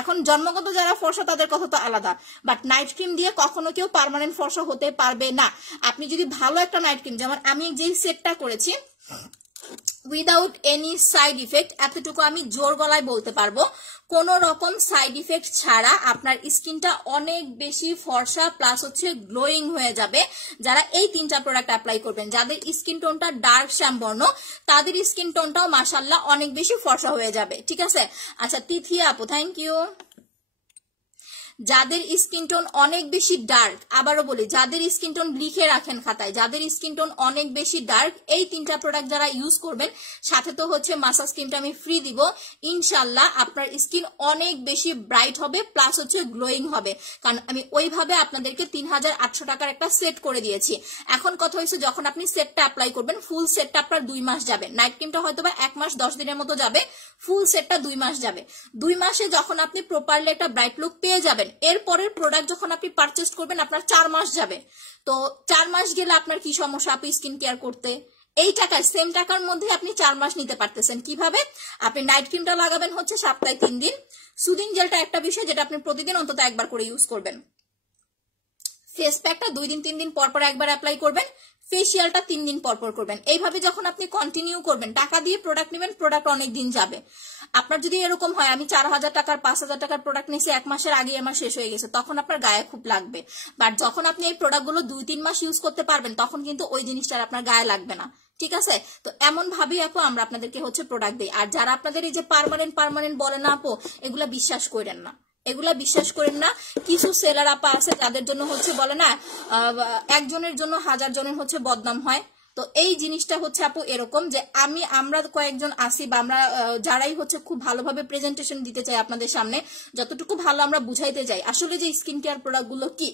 এখন জন্মগত যারা ফর্সা তাদের কথা তো আলাদা, বাট নাইট ক্রিম দিয়ে কখনো কেউ পার্মানেন্ট ফর্সা হতে পারবে না। আপনি যদি ভালো একটা নাইট ক্রিম, যেমন আমি যেই সেটটা করেছি উইদাউট এনি সাইড ইফেক্ট, এতটুকু আমি জোর গলায় বলতে পারবো, কোন রকম সাইড ইফেক্ট ছাড়া আপনার স্কিনটা অনেক বেশি ফর্সা প্লাস হচ্ছে গ্লোয়িং হয়ে যাবে যারা এই 3টা প্রোডাক্ট অ্যাপ্লাই করবেন। যাদের স্কিন টোনটা ডার্ক শ্যামবর্ণ তাদের স্কিন টোনটাও মাশাআল্লাহ অনেক বেশি ফর্সা হয়ে যাবে, ঠিক আছে। আচ্ছা তিথিয়া আপু, থ্যাংক ইউ। যাদের স্কিন টোন অনেক বেশি ডার্ক, আবারও বলি যাদের স্কিন টোন লিখে রাখেন খাতায়, যাদের স্কিন টোন অনেক বেশি ডার্ক, এই 3টা প্রোডাক্ট যারা ইউজ করবেন, সাথে তো হচ্ছে মাসাজ ক্রিমটা আমি ফ্রি দিব, ইনশাল্লাহ আপনার স্কিন অনেক বেশি ব্রাইট হবে প্লাস হচ্ছে গ্লোয়িং হবে। কারণ আমি ওইভাবে আপনাদেরকে 3800 টাকার একটা সেট করে দিয়েছি। এখন কথা হয়েছে যখন আপনি সেটটা অ্যাপ্লাই করবেন, ফুল সেটটা আপনার 2 মাস যাবে, নাইট ক্রিমটা হয়তো বা 1 মাস 10 দিনের মতো যাবে, ফুল সেটটা 2 মাস যাবে। 2 মাসে যখন আপনি প্রপারলি একটা ব্রাইট লুক পেয়ে যাবেন, এরপরের প্রোডাক্ট যখন আপনি পারচেজ করবেন আপনার 4 মাস যাবে। তো 4 মাস গেলে আপনার কি সমস্যা আপনি স্কিন কেয়ার করতে? এই টাকায় সেম টাকার মধ্যে আপনি 4 মাস নিতে পারতেছেন। কিভাবে? আপনি নাইট ক্রিমটা লাগাবেন হচ্ছে সপ্তাহে 3 দিন, সুদিং জেলটা একটা বিষয় যেটা আপনি প্রতিদিন অন্তত একবার করে ইউজ করবেন, ফেস প্যাকটা 2 দিন 3 দিন পর পর একবার অ্যাপ্লাই করবেন, ফেসিয়ালটা 3 দিন পর পর করবেন। এইভাবে যখন আপনি কন্টিনিউ করবেন, টাকা দিয়ে প্রোডাক্ট নেবেন, প্রোডাক্ট অনেক দিন যাবে। আপনার যদি এরকম হয় আমি 4000 টাকার 5000 টাকার প্রোডাক্ট নিয়েছি 1 মাসের আগে আমার শেষ হয়ে গেছে, তখন আপনার গায়ে খুব লাগবে। বাট যখন আপনি এই প্রোডাক্টগুলো 2-3 মাস ইউজ করতে পারবেন তখন কিন্তু ওই জিনিসটা আপনার গায়ে লাগবে না, ঠিক আছে। তো এমন ভাবেই আপু আমরা আপনাদেরকে হচ্ছে প্রোডাক্ট দিই। আর যারা আপনাদের এই যে পার্মানেন্ট বলে না আপু, এগুলা বিশ্বাস করেন না, এগুলা বিশ্বাস করেন না। কিছু সেলার আপা আছে যাদের জন্য হচ্ছে বলে না একজনের জন্য 1000 জনের হচ্ছে বদনাম হয়। তো এই জিনিসটা হচ্ছে আপু এরকম যে আমরা কয়েকজন আসি বা আমরা যারাই হচ্ছে খুব ভালোভাবে প্রেজেন্টেশন দিতে চাই আপনাদের সামনে, যতটুকু ভালো আমরা বুঝাইতে চাই আসলে যে স্কিন কেয়ার প্রোডাক্ট গুলো কি,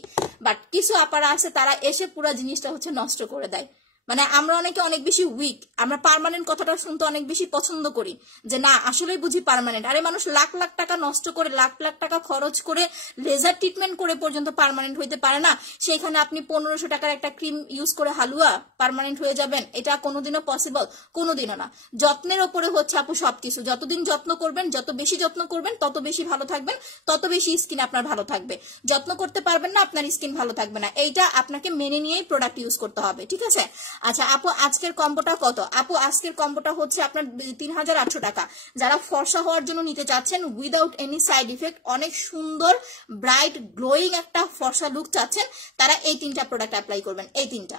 বাট কিছু আপারা আছে তারা এসে পুরো জিনিসটা হচ্ছে নষ্ট করে দেয়। মানে আমরা অনেকে অনেক বেশি উইক, আমরা পার্মানেন্ট কথাটা শুনতে অনেক বেশি পছন্দ করি যে না আসলেই বুঝি পার্মানেন্ট। আরে মানুষ লাখ লাখ টাকা নষ্ট করে, লাখ লাখ টাকা খরচ করে লেজার ট্রিটমেন্ট করে পর্যন্ত পার্মানেন্ট হইতে পারে না, সেখানে আপনি 1500 টাকার একটা ক্রিম ইউজ করে হালুয়া পার্মানেন্ট হয়ে যাবেন? এটা কোনোদিনও পসিবল, কোনোদিনও না। যত্নের ওপরে হচ্ছে আপু সবকিছু, যতদিন যত্ন করবেন, যত বেশি যত্ন করবেন তত বেশি ভালো থাকবেন, তত বেশি স্কিন আপনার ভালো থাকবে। যত্ন করতে পারবেন না আপনার স্কিন ভালো থাকবে না, এইটা আপনাকে মেনে নিয়েই প্রোডাক্ট ইউজ করতে হবে, ঠিক আছে। আচ্ছা আপু আজকের কম্বোটা কত? আপু আজকের কম্বোটা হচ্ছে আপনার 3800 টাকা। যারা ফর্সা হওয়ার জন্য নিতে চাচ্ছেন উইদাউট এনি সাইড ইফেক্ট, অনেক সুন্দর ব্রাইট গ্লোয়িং একটা ফর্সা লুক চাচ্ছেন, তারা এই 3টা প্রোডাক্ট অ্যাপ্লাই করবেন। এই 3টা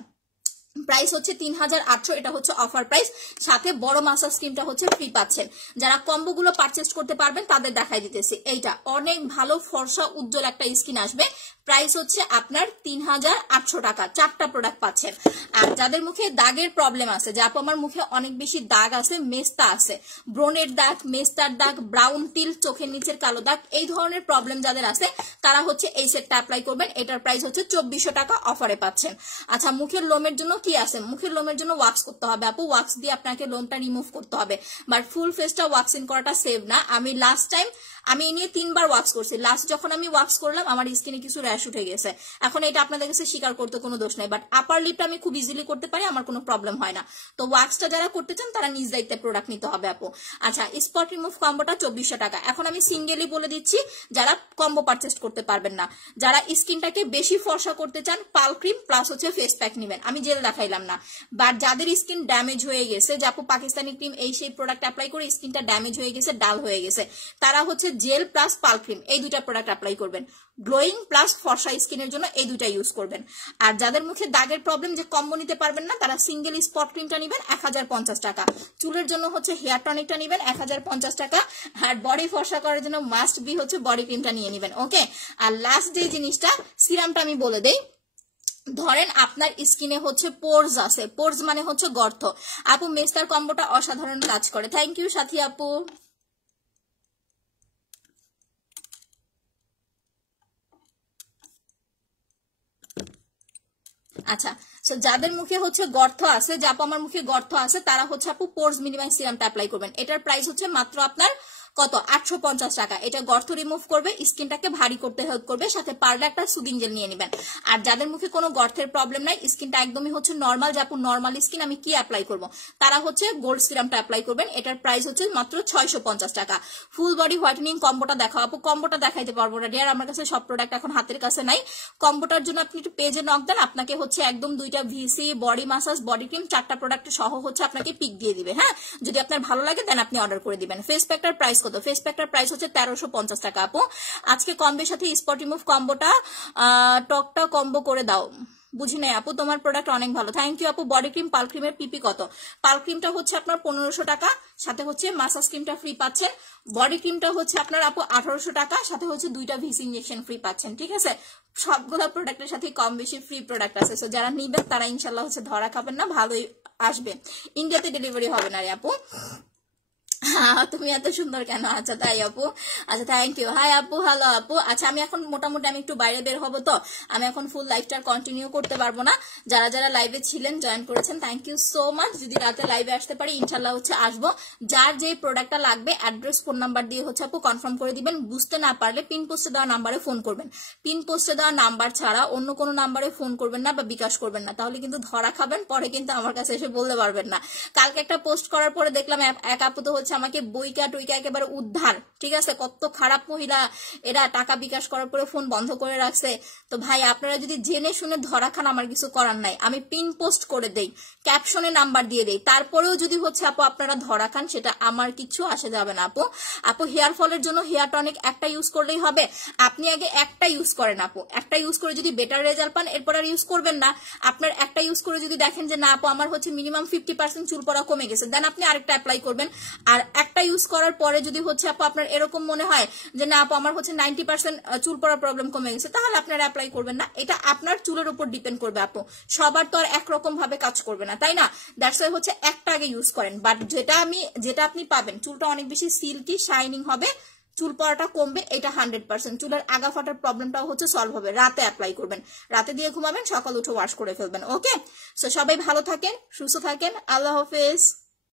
প্রাইস হচ্ছে 3800, এটা হচ্ছে অফার প্রাইস, সাথে বড় মাসাজ ক্রিমটা হচ্ছে ফ্রি পাচ্ছেন। যারা কম্বো গুলো পারচেজ করতে পারবেন তাদের দেখাই দিতেছি। এইটা অনেক ভালো ফর্সা উজ্জ্বল একটা স্কিন আসবে, প্রাইস হচ্ছে আপনার 3800 টাকা, 4টা প্রোডাক্ট পাচ্ছেন। আর যাদের মুখে দাগের প্রবলেম আছে, যে আপু আমার মুখে অনেক বেশি দাগ আছে, মেস্তা আছে, ব্রনের দাগ, মেস্তার দাগ, ব্রাউন টিল, চোখের নিচের কালো দাগ, এই ধরনের প্রবলেম যাদের আছে তারা হচ্ছে এই সেটটা অ্যাপ্লাই করবেন। এটার প্রাইস হচ্ছে 2400 টাকা, অফারে পাচ্ছেন। আচ্ছা মুখের লোমের জন্য কি আছে? মুখের লোমের জন্য ওয়াক্স করতে হবে আপু, ওয়াক্স দিয়ে আপনাকে লোমটা রিমুভ করতে হবে, বাট ফুল ফেসটা ওয়াক্সিং করাটা সেভ না। আমি লাস্ট টাইম আমি এই নিয়ে 3 বার ওয়াক্স করছি, লাস্ট যখন আমি ওয়াক্স করলাম আমার স্কিনে কিছু র্যাশ উঠে গেছে। এখন এটা আপনাদের কাছে স্বীকার করতে কোনো দোষ নাই, বাট আপার লিপটা আমি খুব ইজিলি করতে পারি, আমার কোনো প্রবলেম হয় না। তো ওয়াক্সটা যারা করতে চান তারা নিজ দায়িত্বে প্রোডাক্ট নিতে হবে আপু। আচ্ছা স্পট রিমুভ কম্বোটা 2400 টাকা। এখন আমি সিঙ্গেলি বলে দিচ্ছি যারা কম্বো পারচেজ করতে পারবেন না, যারা স্কিনটাকে বেশি ফর্সা করতে চান, পাল ক্রিম প্লাস হচ্ছে ফেস প্যাক নেবেন, আমি জেল দেখাইলাম না। বাট যাদের স্কিন ড্যামেজ হয়ে গেছে, যে আপু পাকিস্তানি ক্রিম এই সেই প্রোডাক্ট অ্যাপ্লাই করে স্কিনটা ড্যামেজ হয়ে গেছে, ডাল হয়ে গেছে, তারা হচ্ছে জেল প্লাস পাল ক্রিম এই 2টা প্রোডাক্ট অ্যাপ্লাই করবেন। গ্লোয়িং প্লাস ফর্সা স্কিনের জন্য এই 2টা ইউজ করবেন। আর যাদের মুখে দাগের প্রবলেম, যে কম্বো নিতে পারবেন না, তারা সিঙ্গেল স্পট ক্রিমটা নেবেন 1050 টাকা। চুলের জন্য হচ্ছে হেয়ার টনিকটা নেবেন 1050 টাকা। আর বডি ফর্সা করার জন্য মাস্ট বি হচ্ছে বডি ক্রিমটা নিয়ে নেবেন, ওকে। আর লাস্ট যে জিনিসটা, সিরামটা আমি বলে দেই। ধরেন আপনার স্কিনে হচ্ছে পোরস আছে, পোরস মানে হচ্ছে গর্ত, আপু মেস্তার কম্বোটা অসাধারণ কাজ করে। থ্যাংক ইউ সাথী আপু। আচ্ছা যাদের মুখে হচ্ছে গর্ত আছে, যে আপু আমার মুখে গর্ত আছে, তারা হচ্ছে আপু পোরস মিনিমাইজ সিরামটা অ্যাপ্লাই করবেন। এটার প্রাইস হচ্ছে মাত্র আপনার কত 850 টাকা। এটা গর্ত রিমুভ করবে, স্কিনটাকে ভারী করতে হেল্প করবে, সাথে পারলে একটা সুদিং জেল নিয়ে নেবেন। আর যাদের মুখে কোনো গর্তের প্রবলেম নাই, স্কিনটা একদমই হচ্ছে নর্মাল, যে আপু নর্মাল স্কিন আমি কি অ্যাপ্লাই করব, তারা হচ্ছে গোল্ড সিরামটা অ্যাপ্লাই করবেন। এটার প্রাইস হচ্ছে মাত্র 650 টাকা। ফুল বডি হোয়াইটেনিং কম্বোটা দেখাও আপু। কম্বোটা দেখাইতে পারবো না ডিয়ার, আমার কাছে সব প্রোডাক্ট এখন হাতের কাছে নাই। কম্বোটার জন্য আপনি একটু পেজে নক দেন, আপনাকে হচ্ছে একদম 2টা VC, body massage, body cream, 4টা প্রোডাক্ট সহ হচ্ছে আপনাকে পিক দিয়ে দিবে। হ্যাঁ, যদি আপনার ভালো লাগে দেন আপনি অর্ডার করে দিবেন। ফেস প্যাকটার প্রাইস কত? ফেস প্যাকটার প্রাইস হচ্ছে 1350 টাকা আপু। আজকে কম্বের সাথে স্পট রিমুভ কম্বোটা টকটা কম্বো করে দাও। বুঝি নাই আপু, তোমার প্রোডাক্ট অনেক ভালো, থ্যাংক ইউ আপু। বডি ক্রিম পাল ক্রিমের পিপি কত? পাল ক্রিমটা হচ্ছে আপনার 1500 টাকা, সাথে হচ্ছে মাসাজ ক্রিমটা ফ্রি পাচ্ছেন। বডি ক্রিমটা হচ্ছে আপনার আপু 1800 টাকা, সাথে হচ্ছে 2টা ভিসি ইনজেকশন ফ্রি পাচ্ছেন। ঠিক আছে, সবগুলা প্রোডাক্টের সাথে কম বেশি ফ্রি প্রোডাক্ট আছে, সো যারা নিবেন তারা ইনশাল্লাহ হচ্ছে ধরা খাবেন না, ভালোই আসবে। ইন্ডিয়াতে ডেলিভারি হবে না রে আপু। তুমি এত সুন্দর কেন? আচ্ছা তাই আপু, আচ্ছা থ্যাংক ইউ। হাই আপু, হ্যালো আপু। আচ্ছা আমি এখন মোটামুটি আমি একটু বাইরে বের হবো, তো আমি এখন ফুল লাইভটা কন্টিনিউ করতে পারবো না। যারা যারা লাইভে ছিলেন, জয়েন করেছেন, থ্যাংক ইউ সো মাচ। যদি রাতে লাইভে আসতে পারি ইনশাল্লাহ হচ্ছে আসবো। যার যে প্রোডাক্টটা লাগবে অ্যাড্রেস, ফোন নাম্বার দিয়ে হচ্ছে আপু কনফার্ম করে দিবেন। বুঝতে না পারলে পিন পোস্টে দেওয়া নাম্বারে ফোন করবেন। পিন পোস্টে দেওয়া নাম্বার ছাড়া অন্য কোনো নাম্বারে ফোন করবেন না বা বিকাশ করবেন না, তাহলে কিন্তু ধরা খাবেন, পরে কিন্তু আমার কাছে এসে বলতে পারবেন না। কালকে একটা পোস্ট করার পরে দেখলাম এক আপু তো হচ্ছে আমাকে বইকা টুইকা একেবারে উদ্ধার। ঠিক আছে, কত খারাপ মহিলা এরা, টাকা বিকাশ করার পরে ফোন বন্ধ করে রাখছে। তো ভাই আপনারা যদি জেনে শুনে ধরা খান, আমার কিছু করার নাই। আমি পিন পোস্ট করে দেই, ক্যাপশনে নাম্বার দিয়ে দেই, তারপরেও যদি হচ্ছে আপু আপনারা ধরা খান, সেটা আমার কিছু আসে যাবে না আপু। আপু হেয়ার ফলের জন্য হেয়ার টনিক একটা ইউজ করলেই হবে। আপনি আগে একটা ইউজ করেন আপু, একটা ইউজ করে যদি বেটার রেজাল্ট পান এরপর আর ইউজ করবেন না। আপনার একটা ইউজ করে যদি দেখেন যে না আপু আমার হচ্ছে মিনিমাম 50% চুল পড়া কমে গেছে, দেন আপনি আরেকটা অ্যাপ্লাই করবেন। আর একটা ইউজ করার পরে যদি হচ্ছে আপু আপনার এরকম মনে হয় যে না আপু আমার হচ্ছে 90% চুল পড়া প্রবলেম কমে গেছে, তাহলে আপনারা অ্যাপ্লাই করবেন না। এটা আপনার চুলের উপর ডিপেন্ড করবে আপু, সবার তো আর একরকম ভাবে কাজ করবে না, তাই না? দ্যাটস ওয়াই হচ্ছে একটা আগে ইউজ করেন। বাট যেটা আপনি পাবেন, চুলটা অনেক বেশি সিল্কি শাইনিং হবে, চুল পড়াটা কমবে, এটা 100%। চুলের আগা ফাটার প্রবলেমটাও হচ্ছে সলভ হবে। রাতে অ্যাপ্লাই করবেন, রাতে দিয়ে ঘুমাবেন, সকাল উঠে ওয়াশ করে ফেলবেন। ওকে, সো সবাই ভালো থাকেন, সুস্থ থাকেন, আল্লাহ হাফেজ।